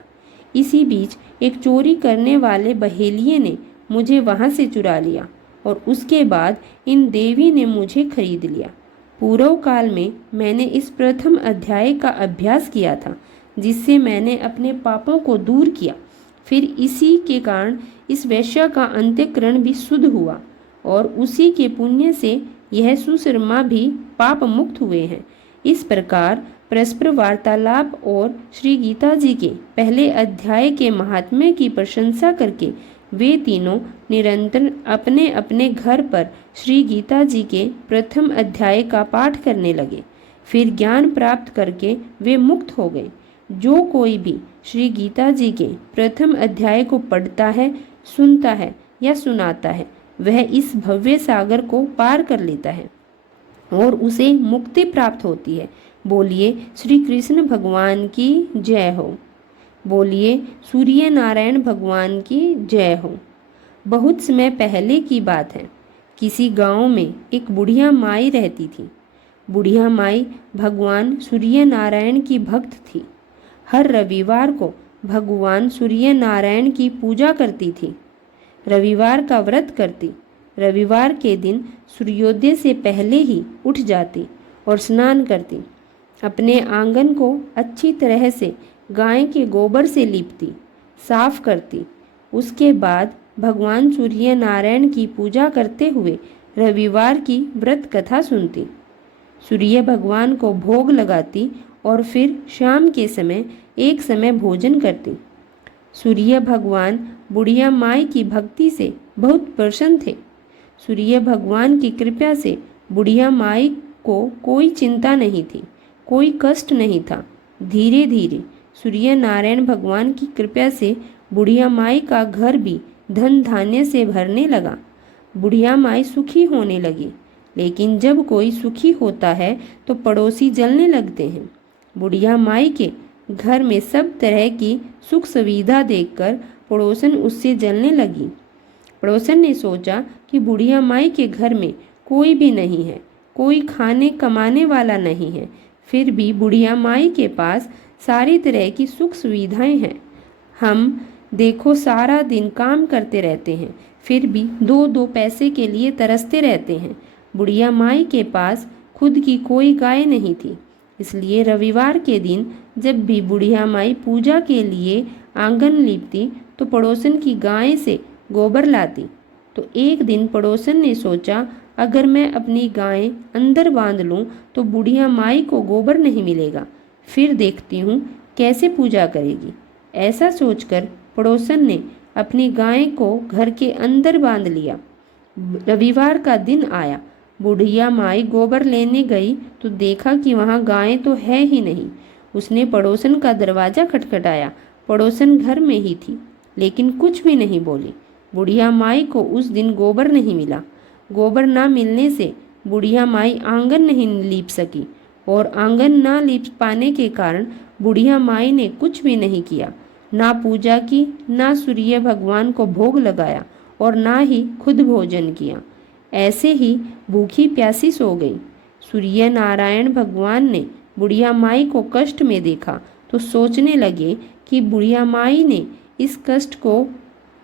इसी बीच एक चोरी करने वाले बहेलिये ने मुझे वहां से चुरा लिया और उसके बाद इन देवी ने मुझे खरीद लिया। पूर्व काल में मैंने इस प्रथम अध्याय का अभ्यास किया था, जिससे मैंने अपने पापों को दूर किया। फिर इसी के कारण इस वैश्य का अंत्यकरण भी शुद्ध हुआ और उसी के पुण्य से यह सुशर्मा भी पाप मुक्त हुए हैं। इस प्रकार परस्पर वार्तालाप और श्री गीता जी के पहले अध्याय के महात्म्य की प्रशंसा करके वे तीनों निरंतर अपने अपने घर पर श्री गीता जी के प्रथम अध्याय का पाठ करने लगे। फिर ज्ञान प्राप्त करके वे मुक्त हो गए। जो कोई भी श्री गीता जी के प्रथम अध्याय को पढ़ता है, सुनता है या सुनाता है, वह इस भव्य सागर को पार कर लेता है और उसे मुक्ति प्राप्त होती है। बोलिए श्री कृष्ण भगवान की जय हो। बोलिए सूर्य नारायण भगवान की जय हो। बहुत समय पहले की बात है। किसी गांव में एक बुढ़िया माई रहती थी। बुढ़िया माई भगवान सूर्य नारायण की भक्त थी। हर रविवार को भगवान सूर्य नारायण की पूजा करती थी। रविवार का व्रत करती। रविवार के दिन सूर्योदय से पहले ही उठ जाती और स्नान करती। अपने आंगन को अच्छी तरह से गाय के गोबर से लीपती, साफ करती। उसके बाद भगवान सूर्य नारायण की पूजा करते हुए रविवार की व्रत कथा सुनती। सूर्य भगवान को भोग लगाती और फिर शाम के समय एक समय भोजन करती। सूर्य भगवान बुढ़िया माई की भक्ति से बहुत प्रसन्न थे। सूर्य भगवान की कृपा से बुढ़िया माई को कोई चिंता नहीं थी, कोई कष्ट नहीं था। धीरे धीरे सूर्य नारायण भगवान की कृपा से बुढ़िया माई का घर भी धन धान्य से भरने लगा। बुढ़िया माई सुखी होने लगी। लेकिन जब कोई सुखी होता है तो पड़ोसी जलने लगते हैं। बुढ़िया माई के घर में सब तरह की सुख सुविधा देखकर पड़ोसन उससे जलने लगी। पड़ोसन ने सोचा कि बुढ़िया माई के घर में कोई भी नहीं है, कोई खाने कमाने वाला नहीं है, फिर भी बुढ़िया माई के पास सारी तरह की सुख सुविधाएं हैं। हम देखो सारा दिन काम करते रहते हैं, फिर भी दो दो पैसे के लिए तरसते रहते हैं। बुढ़िया माई के पास खुद की कोई गाय नहीं थी, इसलिए रविवार के दिन जब भी बुढ़िया माई पूजा के लिए आंगन लीपती तो पड़ोसन की गाय से गोबर लाती। तो एक दिन पड़ोसन ने सोचा, अगर मैं अपनी गाय अंदर बांध लूं तो बुढ़िया माई को गोबर नहीं मिलेगा, फिर देखती हूँ कैसे पूजा करेगी। ऐसा सोचकर पड़ोसन ने अपनी गाय को घर के अंदर बांध लिया। रविवार का दिन आया। बुढ़िया माई गोबर लेने गई तो देखा कि वहाँ गाय तो है ही नहीं। उसने पड़ोसन का दरवाज़ा खटखटाया। पड़ोसन घर में ही थी, लेकिन कुछ भी नहीं बोली। बुढ़िया माई को उस दिन गोबर नहीं मिला। गोबर ना मिलने से बुढ़िया माई आंगन नहीं लीप सकी और आंगन ना लीप पाने के कारण बुढ़िया माई ने कुछ भी नहीं किया, ना पूजा की, ना सूर्य भगवान को भोग लगाया और ना ही खुद भोजन किया। ऐसे ही भूखी प्यासी सो गई। सूर्य नारायण भगवान ने बुढ़िया माई को कष्ट में देखा तो सोचने लगे कि बुढ़िया माई ने इस कष्ट को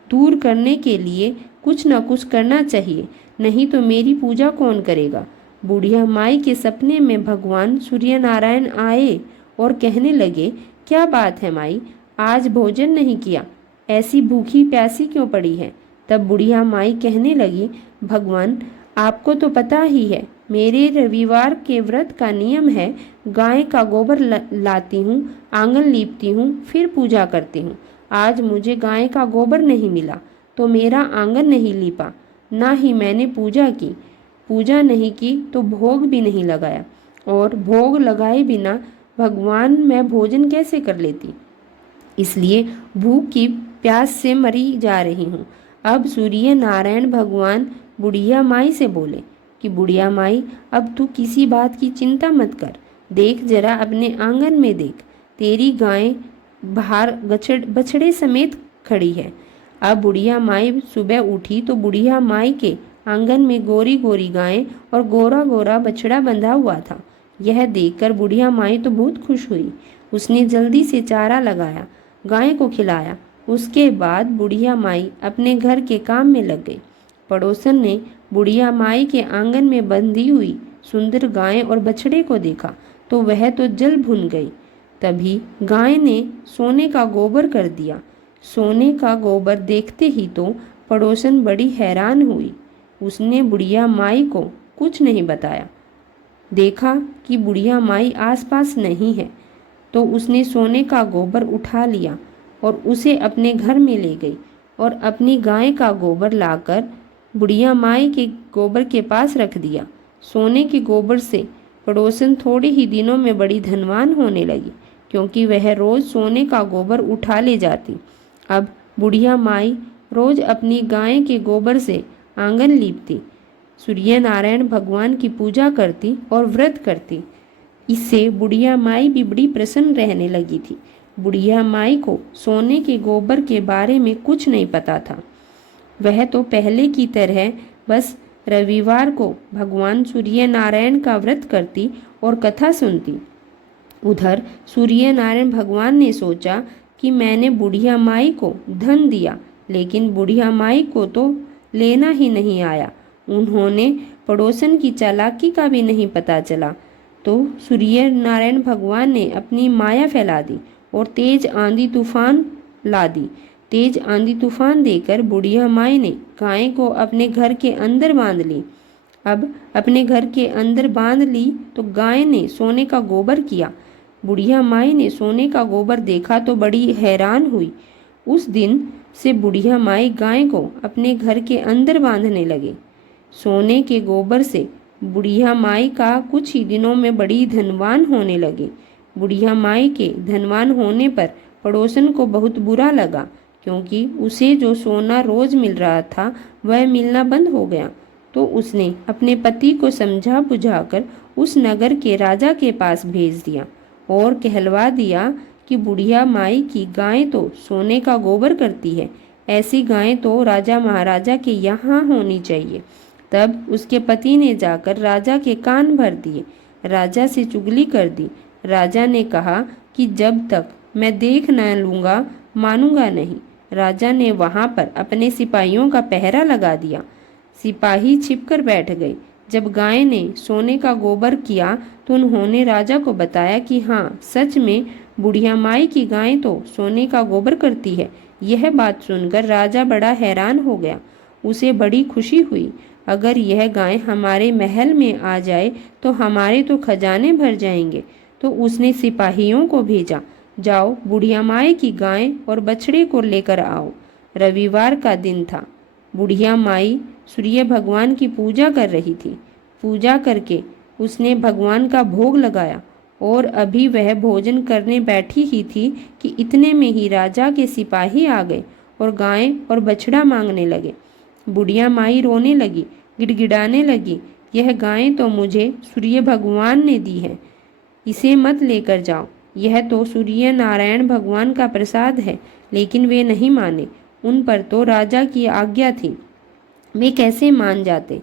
दूर करने के लिए कुछ न कुछ करना चाहिए, नहीं तो मेरी पूजा कौन करेगा। बुढ़िया माई के सपने में भगवान सूर्य नारायण आए और कहने लगे, क्या बात है माई, आज भोजन नहीं किया, ऐसी भूखी प्यासी क्यों पड़ी है। तब बुढ़िया माई कहने लगी, भगवान आपको तो पता ही है, मेरे रविवार के व्रत का नियम है, गाय का गोबर लाती हूँ, आंगन लीपती हूँ, फिर पूजा करती हूँ। आज मुझे गाय का गोबर नहीं मिला तो मेरा आंगन नहीं लीपा, ना ही मैंने पूजा की। पूजा नहीं की तो भोग भी नहीं लगाया, और भोग लगाए बिना भगवान मैं भोजन कैसे कर लेती। इसलिए भूख की प्यास से मरी जा रही हूँ। अब सूर्य नारायण भगवान बुढ़िया माई से बोले कि बुढ़िया माई, अब तू किसी बात की चिंता मत कर, देख जरा अपने आंगन में देख, तेरी गाय बाहर बछड़े समेत खड़ी है। अब बुढ़िया माई सुबह उठी तो बुढ़िया माई के आंगन में गोरी गोरी गाय और गोरा गोरा बछड़ा बंधा हुआ था। यह देखकर बुढ़िया माई तो बहुत खुश हुई। उसने जल्दी से चारा लगाया, गाय को खिलाया। उसके बाद बुढ़िया माई अपने घर के काम में लग गई। पड़ोसन ने बुढ़िया माई के आंगन में बंधी हुई सुंदर गाय और बछड़े को देखा तो वह तो जल भुन गई। तभी गाय ने सोने का गोबर कर दिया। सोने का गोबर देखते ही तो पड़ोसन बड़ी हैरान हुई। उसने बुढ़िया माई को कुछ नहीं बताया। देखा कि बुढ़िया माई आसपास नहीं है तो उसने सोने का गोबर उठा लिया और उसे अपने घर में ले गई और अपनी गाय का गोबर लाकर बुढ़िया माई के गोबर के पास रख दिया। सोने के गोबर से पड़ोसन थोड़े ही दिनों में बड़ी धनवान होने लगी, क्योंकि वह रोज सोने का गोबर उठा ले जाती। अब बुढ़िया माई रोज अपनी गाय के गोबर से आंगन लीपती, सूर्य नारायण भगवान की पूजा करती और व्रत करती। इससे बुढ़िया माई भी बड़ी प्रसन्न रहने लगी थी। बुढ़िया माई को सोने के गोबर के बारे में कुछ नहीं पता था। वह तो पहले की तरह बस रविवार को भगवान सूर्य नारायण का व्रत करती और कथा सुनती। उधर सूर्य नारायण भगवान ने सोचा कि मैंने बुढ़िया माई को धन दिया, लेकिन बुढ़िया माई को तो लेना ही नहीं आया। उन्होंने पड़ोसन की चालाकी का भी नहीं पता चला तो सूर्य नारायण भगवान ने अपनी माया फैला दी और तेज आंधी तूफान ला दी। तेज आंधी तूफान देकर बुढ़िया माई ने गाय को अपने घर के अंदर बांध ली। अब अपने घर के अंदर बांध ली तो गाय ने सोने का गोबर किया। बुढ़िया माई ने सोने का गोबर देखा तो बड़ी हैरान हुई। उस दिन से बुढ़िया माई गाय को अपने घर के अंदर बांधने लगे। सोने के गोबर से बुढ़िया माई का कुछ ही दिनों में बड़ी धनवान होने लगी। बुढ़िया माई के धनवान होने पर पड़ोसन को बहुत बुरा लगा, क्योंकि उसे जो सोना रोज मिल रहा था वह मिलना बंद हो गया। तो उसने अपने पति को समझा बुझाकर उस नगर के राजा के पास भेज दिया और कहलवा दिया कि बुढ़िया माई की गाय तो सोने का गोबर करती है, ऐसी गाय तो राजा महाराजा के यहाँ होनी चाहिए। तब उसके पति ने जाकर राजा के कान भर दिए, राजा से चुगली कर दी। राजा ने कहा कि जब तक मैं देख न लूँगा मानूंगा नहीं। राजा ने वहाँ पर अपने सिपाहियों का पहरा लगा दिया। सिपाही छिपकर बैठ गए। जब गाय ने सोने का गोबर किया तो उन्होंने राजा को बताया कि हाँ, सच में बुढ़िया माई की गाय तो सोने का गोबर करती है। यह बात सुनकर राजा बड़ा हैरान हो गया। उसे बड़ी खुशी हुई। अगर यह गाय हमारे महल में आ जाए तो हमारे तो खजाने भर जाएंगे। तो उसने सिपाहियों को भेजा, जाओ बुढ़िया माई की गाय और बछड़े को लेकर आओ। रविवार का दिन था। बुढ़िया माई सूर्य भगवान की पूजा कर रही थी। पूजा करके उसने भगवान का भोग लगाया और अभी वह भोजन करने बैठी ही थी कि इतने में ही राजा के सिपाही आ गए और गाय और बछड़ा मांगने लगे। बुढ़िया माई रोने लगी, गिड़गिड़ाने लगी, यह गाय तो मुझे सूर्य भगवान ने दी है, इसे मत लेकर जाओ, यह तो सूर्य नारायण भगवान का प्रसाद है। लेकिन वे नहीं माने, उन पर तो राजा की आज्ञा थी, वे कैसे मान जाते।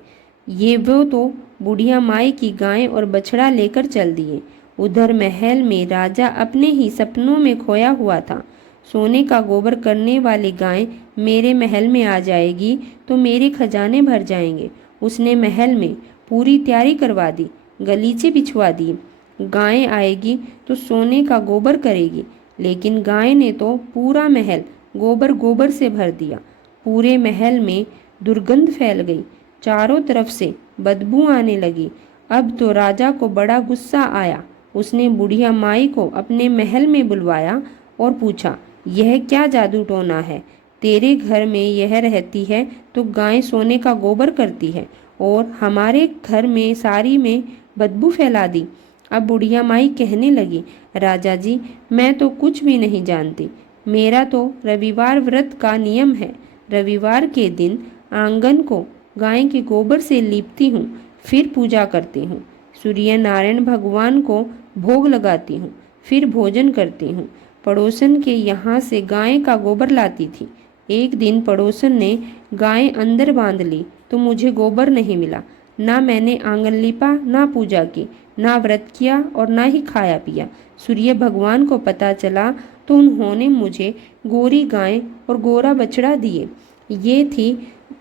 ये वो तो बुढ़िया माई की गाय और बछड़ा लेकर चल दिए। उधर महल में राजा अपने ही सपनों में खोया हुआ था। सोने का गोबर करने वाली गाय मेरे महल में आ जाएगी तो मेरे खजाने भर जाएंगे। उसने महल में पूरी तैयारी करवा दी, गलीचे बिछवा दिए। गाय आएगी तो सोने का गोबर करेगी, लेकिन गाय ने तो पूरा महल गोबर गोबर से भर दिया। पूरे महल में दुर्गंध फैल गई, चारों तरफ से बदबू आने लगी। अब तो राजा को बड़ा गुस्सा आया। उसने बुढ़िया माई को अपने महल में बुलवाया और पूछा, यह क्या जादू टोना है? तेरे घर में यह रहती है तो गाय सोने का गोबर करती है और हमारे घर में सारी में बदबू फैला दी। अब बुढ़िया माई कहने लगी, राजा जी, मैं तो कुछ भी नहीं जानती। मेरा तो रविवार व्रत का नियम है। रविवार के दिन आंगन को गाय के गोबर से लीपती हूँ, फिर पूजा करती हूँ, सूर्य नारायण भगवान को भोग लगाती हूँ, फिर भोजन करती हूँ। पड़ोसन के यहाँ से गाय का गोबर लाती थी। एक दिन पड़ोसन ने गाय अंदर बांध ली तो मुझे गोबर नहीं मिला। ना मैंने आंगन लीपा, ना पूजा की, ना व्रत किया और ना ही खाया पिया। सूर्य भगवान को पता चला तो उन्होंने मुझे गोरी गाय और गोरा बछड़ा दिए। ये थी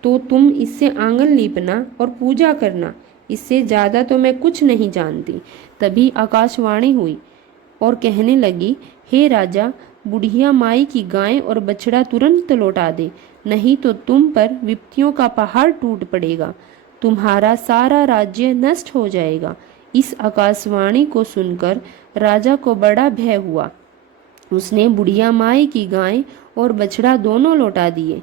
तो तुम इससे आंगन लीपना और पूजा करना, इससे ज़्यादा तो मैं कुछ नहीं जानती। तभी आकाशवाणी हुई और कहने लगी, हे राजा, बुढ़िया माई की गाय और बछड़ा तुरंत लौटा दे, नहीं तो तुम पर विपत्तियों का पहाड़ टूट पड़ेगा, तुम्हारा सारा राज्य नष्ट हो जाएगा। इस आकाशवाणी को सुनकर राजा को बड़ा भय हुआ। उसने बुढ़िया माई की गाय और बछड़ा दोनों लौटा दिए।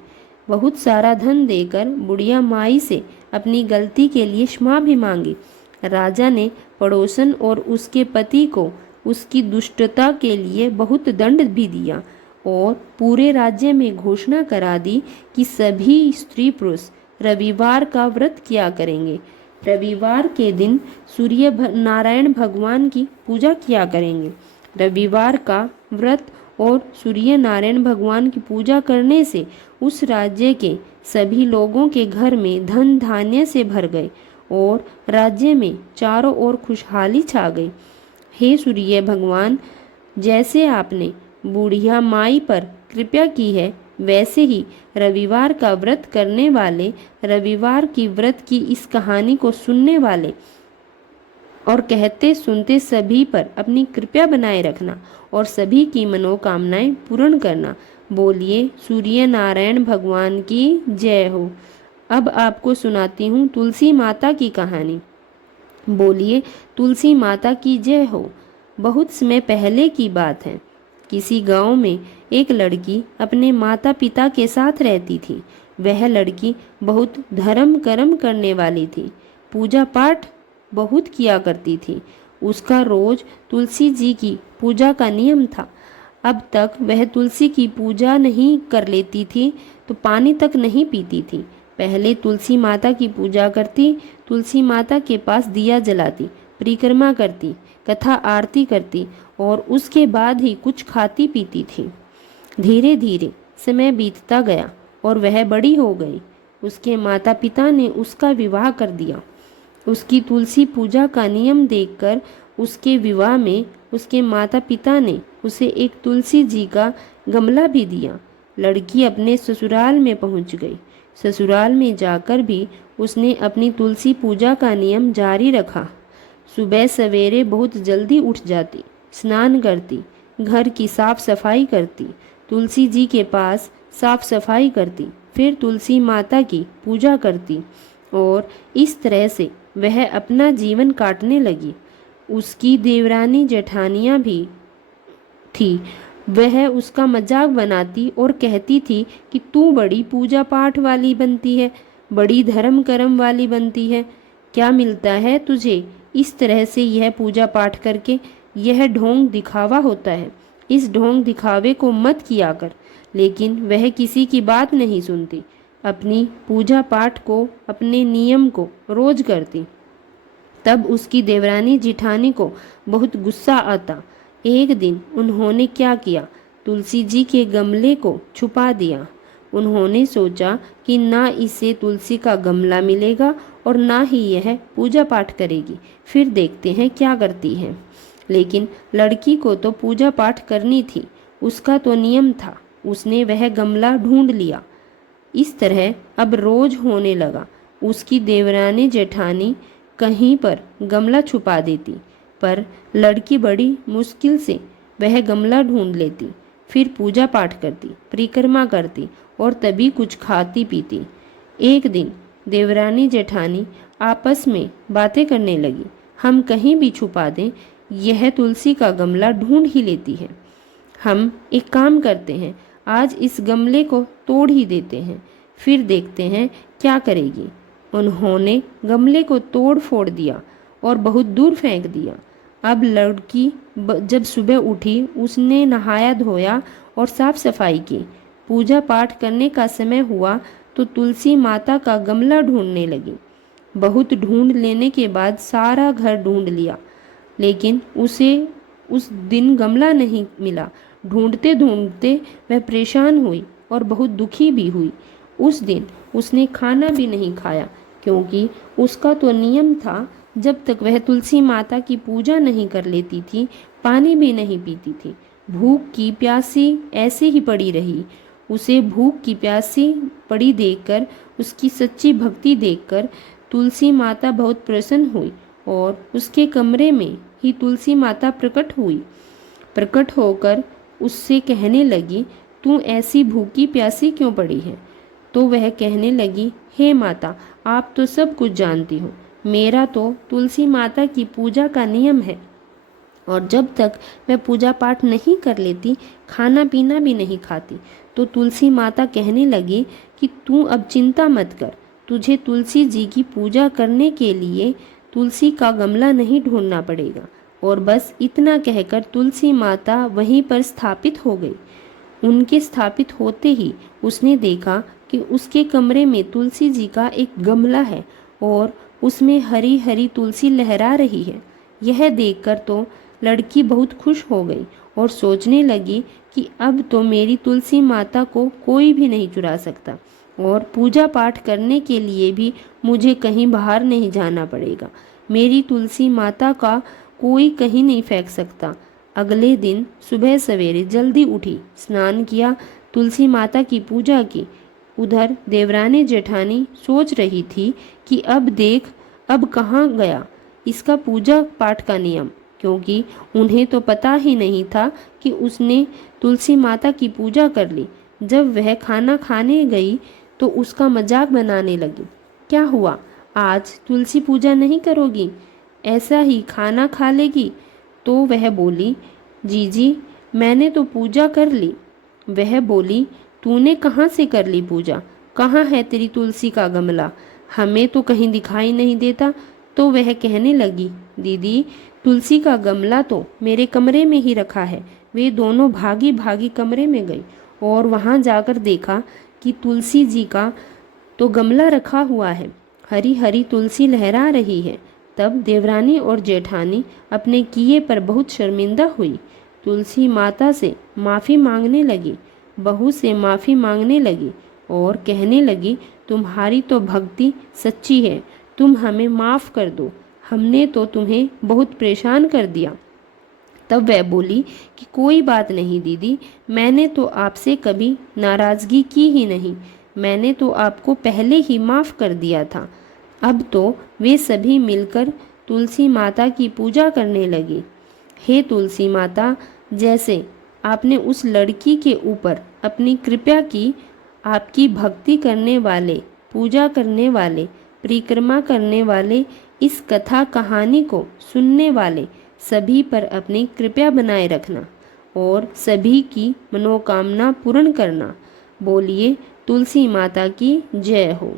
बहुत सारा धन देकर बुढ़िया माई से अपनी गलती के लिए क्षमा भी मांगी। राजा ने पड़ोसन और उसके पति को उसकी दुष्टता के लिए बहुत दंड भी दिया और पूरे राज्य में घोषणा करा दी कि सभी स्त्री पुरुष रविवार का व्रत किया करेंगे। रविवार के दिन सूर्य नारायण भगवान की पूजा किया करेंगे। रविवार का व्रत और सूर्य नारायण भगवान की पूजा करने से उस राज्य के सभी लोगों के घर में धन धान्य से भर गए और राज्य में चारों ओर खुशहाली छा गई। हे सूर्य भगवान, जैसे आपने बुढ़िया माई पर कृपा की है, वैसे ही रविवार का व्रत करने वाले, रविवार की व्रत की इस कहानी को सुनने वाले और कहते सुनते सभी पर अपनी कृपा बनाए रखना और सभी की मनोकामनाएं पूर्ण करना। बोलिए सूर्य नारायण भगवान की जय हो। अब आपको सुनाती हूँ तुलसी माता की कहानी। बोलिए तुलसी माता की जय हो। बहुत समय पहले की बात है। किसी गांव में एक लड़की अपने माता पिता के साथ रहती थी। वह लड़की बहुत धर्म कर्म करने वाली थी, पूजा पाठ बहुत किया करती थी। उसका रोज तुलसी जी की पूजा का नियम था। अब तक वह तुलसी की पूजा नहीं कर लेती थी तो पानी तक नहीं पीती थी। पहले तुलसी माता की पूजा करती, तुलसी माता के पास दिया जलाती, परिक्रमा करती, कथा आरती करती और उसके बाद ही कुछ खाती पीती थी। धीरे धीरे समय बीतता गया और वह बड़ी हो गई। उसके माता पिता ने उसका विवाह कर दिया। उसकी तुलसी पूजा का नियम देखकर उसके विवाह में उसके माता पिता ने उसे एक तुलसी जी का गमला भी दिया। लड़की अपने ससुराल में पहुंच गई। ससुराल में जाकर भी उसने अपनी तुलसी पूजा का नियम जारी रखा। सुबह सवेरे बहुत जल्दी उठ जाती, स्नान करती, घर की साफ सफाई करती, तुलसी जी के पास साफ सफाई करती, फिर तुलसी माता की पूजा करती और इस तरह से वह अपना जीवन काटने लगी। उसकी देवरानी जेठानियाँ भी थी। वह उसका मजाक बनाती और कहती थी कि तू बड़ी पूजा पाठ वाली बनती है, बड़ी धर्म कर्म वाली बनती है, क्या मिलता है तुझे इस तरह से यह पूजा पाठ करके? यह ढोंग दिखावा होता है। इस ढोंग दिखावे को मत किया कर। लेकिन वह किसी की बात नहीं सुनती, अपनी पूजा पाठ को, अपने नियम को रोज करती। तब उसकी देवरानी जिठानी को बहुत गुस्सा आता। एक दिन उन्होंने क्या किया, तुलसी जी के गमले को छुपा दिया। उन्होंने सोचा कि ना इसे तुलसी का गमला मिलेगा और ना ही यह पूजा पाठ करेगी, फिर देखते हैं क्या करती है। लेकिन लड़की को तो पूजा पाठ करनी थी, उसका तो नियम था। उसने वह गमला ढूंढ लिया। इस तरह अब रोज होने लगा। उसकी देवरानी जेठानी कहीं पर गमला छुपा देती, पर लड़की बड़ी मुश्किल से वह गमला ढूंढ लेती, फिर पूजा पाठ करती, परिक्रमा करती और तभी कुछ खाती पीती। एक दिन देवरानी जेठानी आपस में बातें करने लगी। हम कहीं भी छुपा दें, यह तुलसी का गमला ढूंढ ही लेती है। हम एक काम करते हैं, आज इस गमले को तोड़ ही देते हैं, फिर देखते हैं क्या करेगी। उन्होंने गमले को तोड़ फोड़ दिया और बहुत दूर फेंक दिया। अब लड़की जब सुबह उठी, उसने नहाया धोया और साफ सफाई की। पूजा पाठ करने का समय हुआ तो तुलसी माता का गमला ढूंढने लगी। बहुत ढूंढ लेने के बाद सारा घर ढूंढ लिया, लेकिन उसे उस दिन गमला नहीं मिला। ढूंढते ढूंढते वह परेशान हुई और बहुत दुखी भी हुई। उस दिन उसने खाना भी नहीं खाया, क्योंकि उसका तो नियम था, जब तक वह तुलसी माता की पूजा नहीं कर लेती थी, पानी भी नहीं पीती थी। भूख की प्यासी ऐसे ही पड़ी रही। उसे भूख की प्यासी पड़ी देखकर, उसकी सच्ची भक्ति देखकर तुलसी माता बहुत प्रसन्न हुई और उसके कमरे में ही तुलसी माता प्रकट हुई। प्रकट होकर उससे कहने लगी, तू ऐसी भूखी प्यासी क्यों पड़ी है? तो वह कहने लगी, हे माता, आप तो सब कुछ जानती हो। मेरा तो तुलसी माता की पूजा का नियम है और जब तक मैं पूजा पाठ नहीं कर लेती, खाना पीना भी नहीं खाती। तो तुलसी माता कहने लगी कि तू अब चिंता मत कर, तुझे तुलसी जी की पूजा करने के लिए तुलसी का गमला नहीं ढूंढना पड़ेगा। और बस इतना कहकर तुलसी माता वहीं पर स्थापित हो गई। उनके स्थापित होते ही उसने देखा कि उसके कमरे में तुलसी जी का एक गमला है और उसमें हरी हरी तुलसी लहरा रही है। यह देखकर तो लड़की बहुत खुश हो गई और सोचने लगी कि अब तो मेरी तुलसी माता को कोई भी नहीं चुरा सकता और पूजा पाठ करने के लिए भी मुझे कहीं बाहर नहीं जाना पड़ेगा। मेरी तुलसी माता का कोई कहीं नहीं फेंक सकता। अगले दिन सुबह सवेरे जल्दी उठी, स्नान किया, तुलसी माता की पूजा की। उधर देवरानी जेठानी सोच रही थी कि अब देख, अब कहाँ गया इसका पूजा पाठ का नियम, क्योंकि उन्हें तो पता ही नहीं था कि उसने तुलसी माता की पूजा कर ली। जब वह खाना खाने गई तो उसका मजाक बनाने लगी। क्या हुआ, आज तुलसी पूजा नहीं करोगी, ऐसा ही खाना खा लेगी? तो वह बोली, जीजी मैंने तो पूजा कर ली। वह बोली, तूने कहाँ से कर ली पूजा? कहाँ है तेरी तुलसी का गमला? हमें तो कहीं दिखाई नहीं देता। तो वह कहने लगी, दीदी तुलसी का गमला तो मेरे कमरे में ही रखा है। वे दोनों भागी भागी कमरे में गई और वहाँ जाकर देखा कि तुलसी जी का तो गमला रखा हुआ है, हरी हरी तुलसी लहरा रही है। तब देवरानी और जेठानी अपने किए पर बहुत शर्मिंदा हुई। तुलसी माता से माफ़ी मांगने लगी, बहू से माफ़ी मांगने लगी और कहने लगी, तुम्हारी तो भक्ति सच्ची है, तुम हमें माफ़ कर दो, हमने तो तुम्हें बहुत परेशान कर दिया। तब वह बोली कि कोई बात नहीं दीदी, मैंने तो आपसे कभी नाराज़गी की ही नहीं, मैंने तो आपको पहले ही माफ़ कर दिया था। अब तो वे सभी मिलकर तुलसी माता की पूजा करने लगी। हे तुलसी माता, जैसे आपने उस लड़की के ऊपर अपनी कृपा की, आपकी भक्ति करने वाले, पूजा करने वाले, परिक्रमा करने वाले, इस कथा कहानी को सुनने वाले सभी पर अपनी कृपा बनाए रखना और सभी की मनोकामना पूर्ण करना। बोलिए तुलसी माता की जय हो।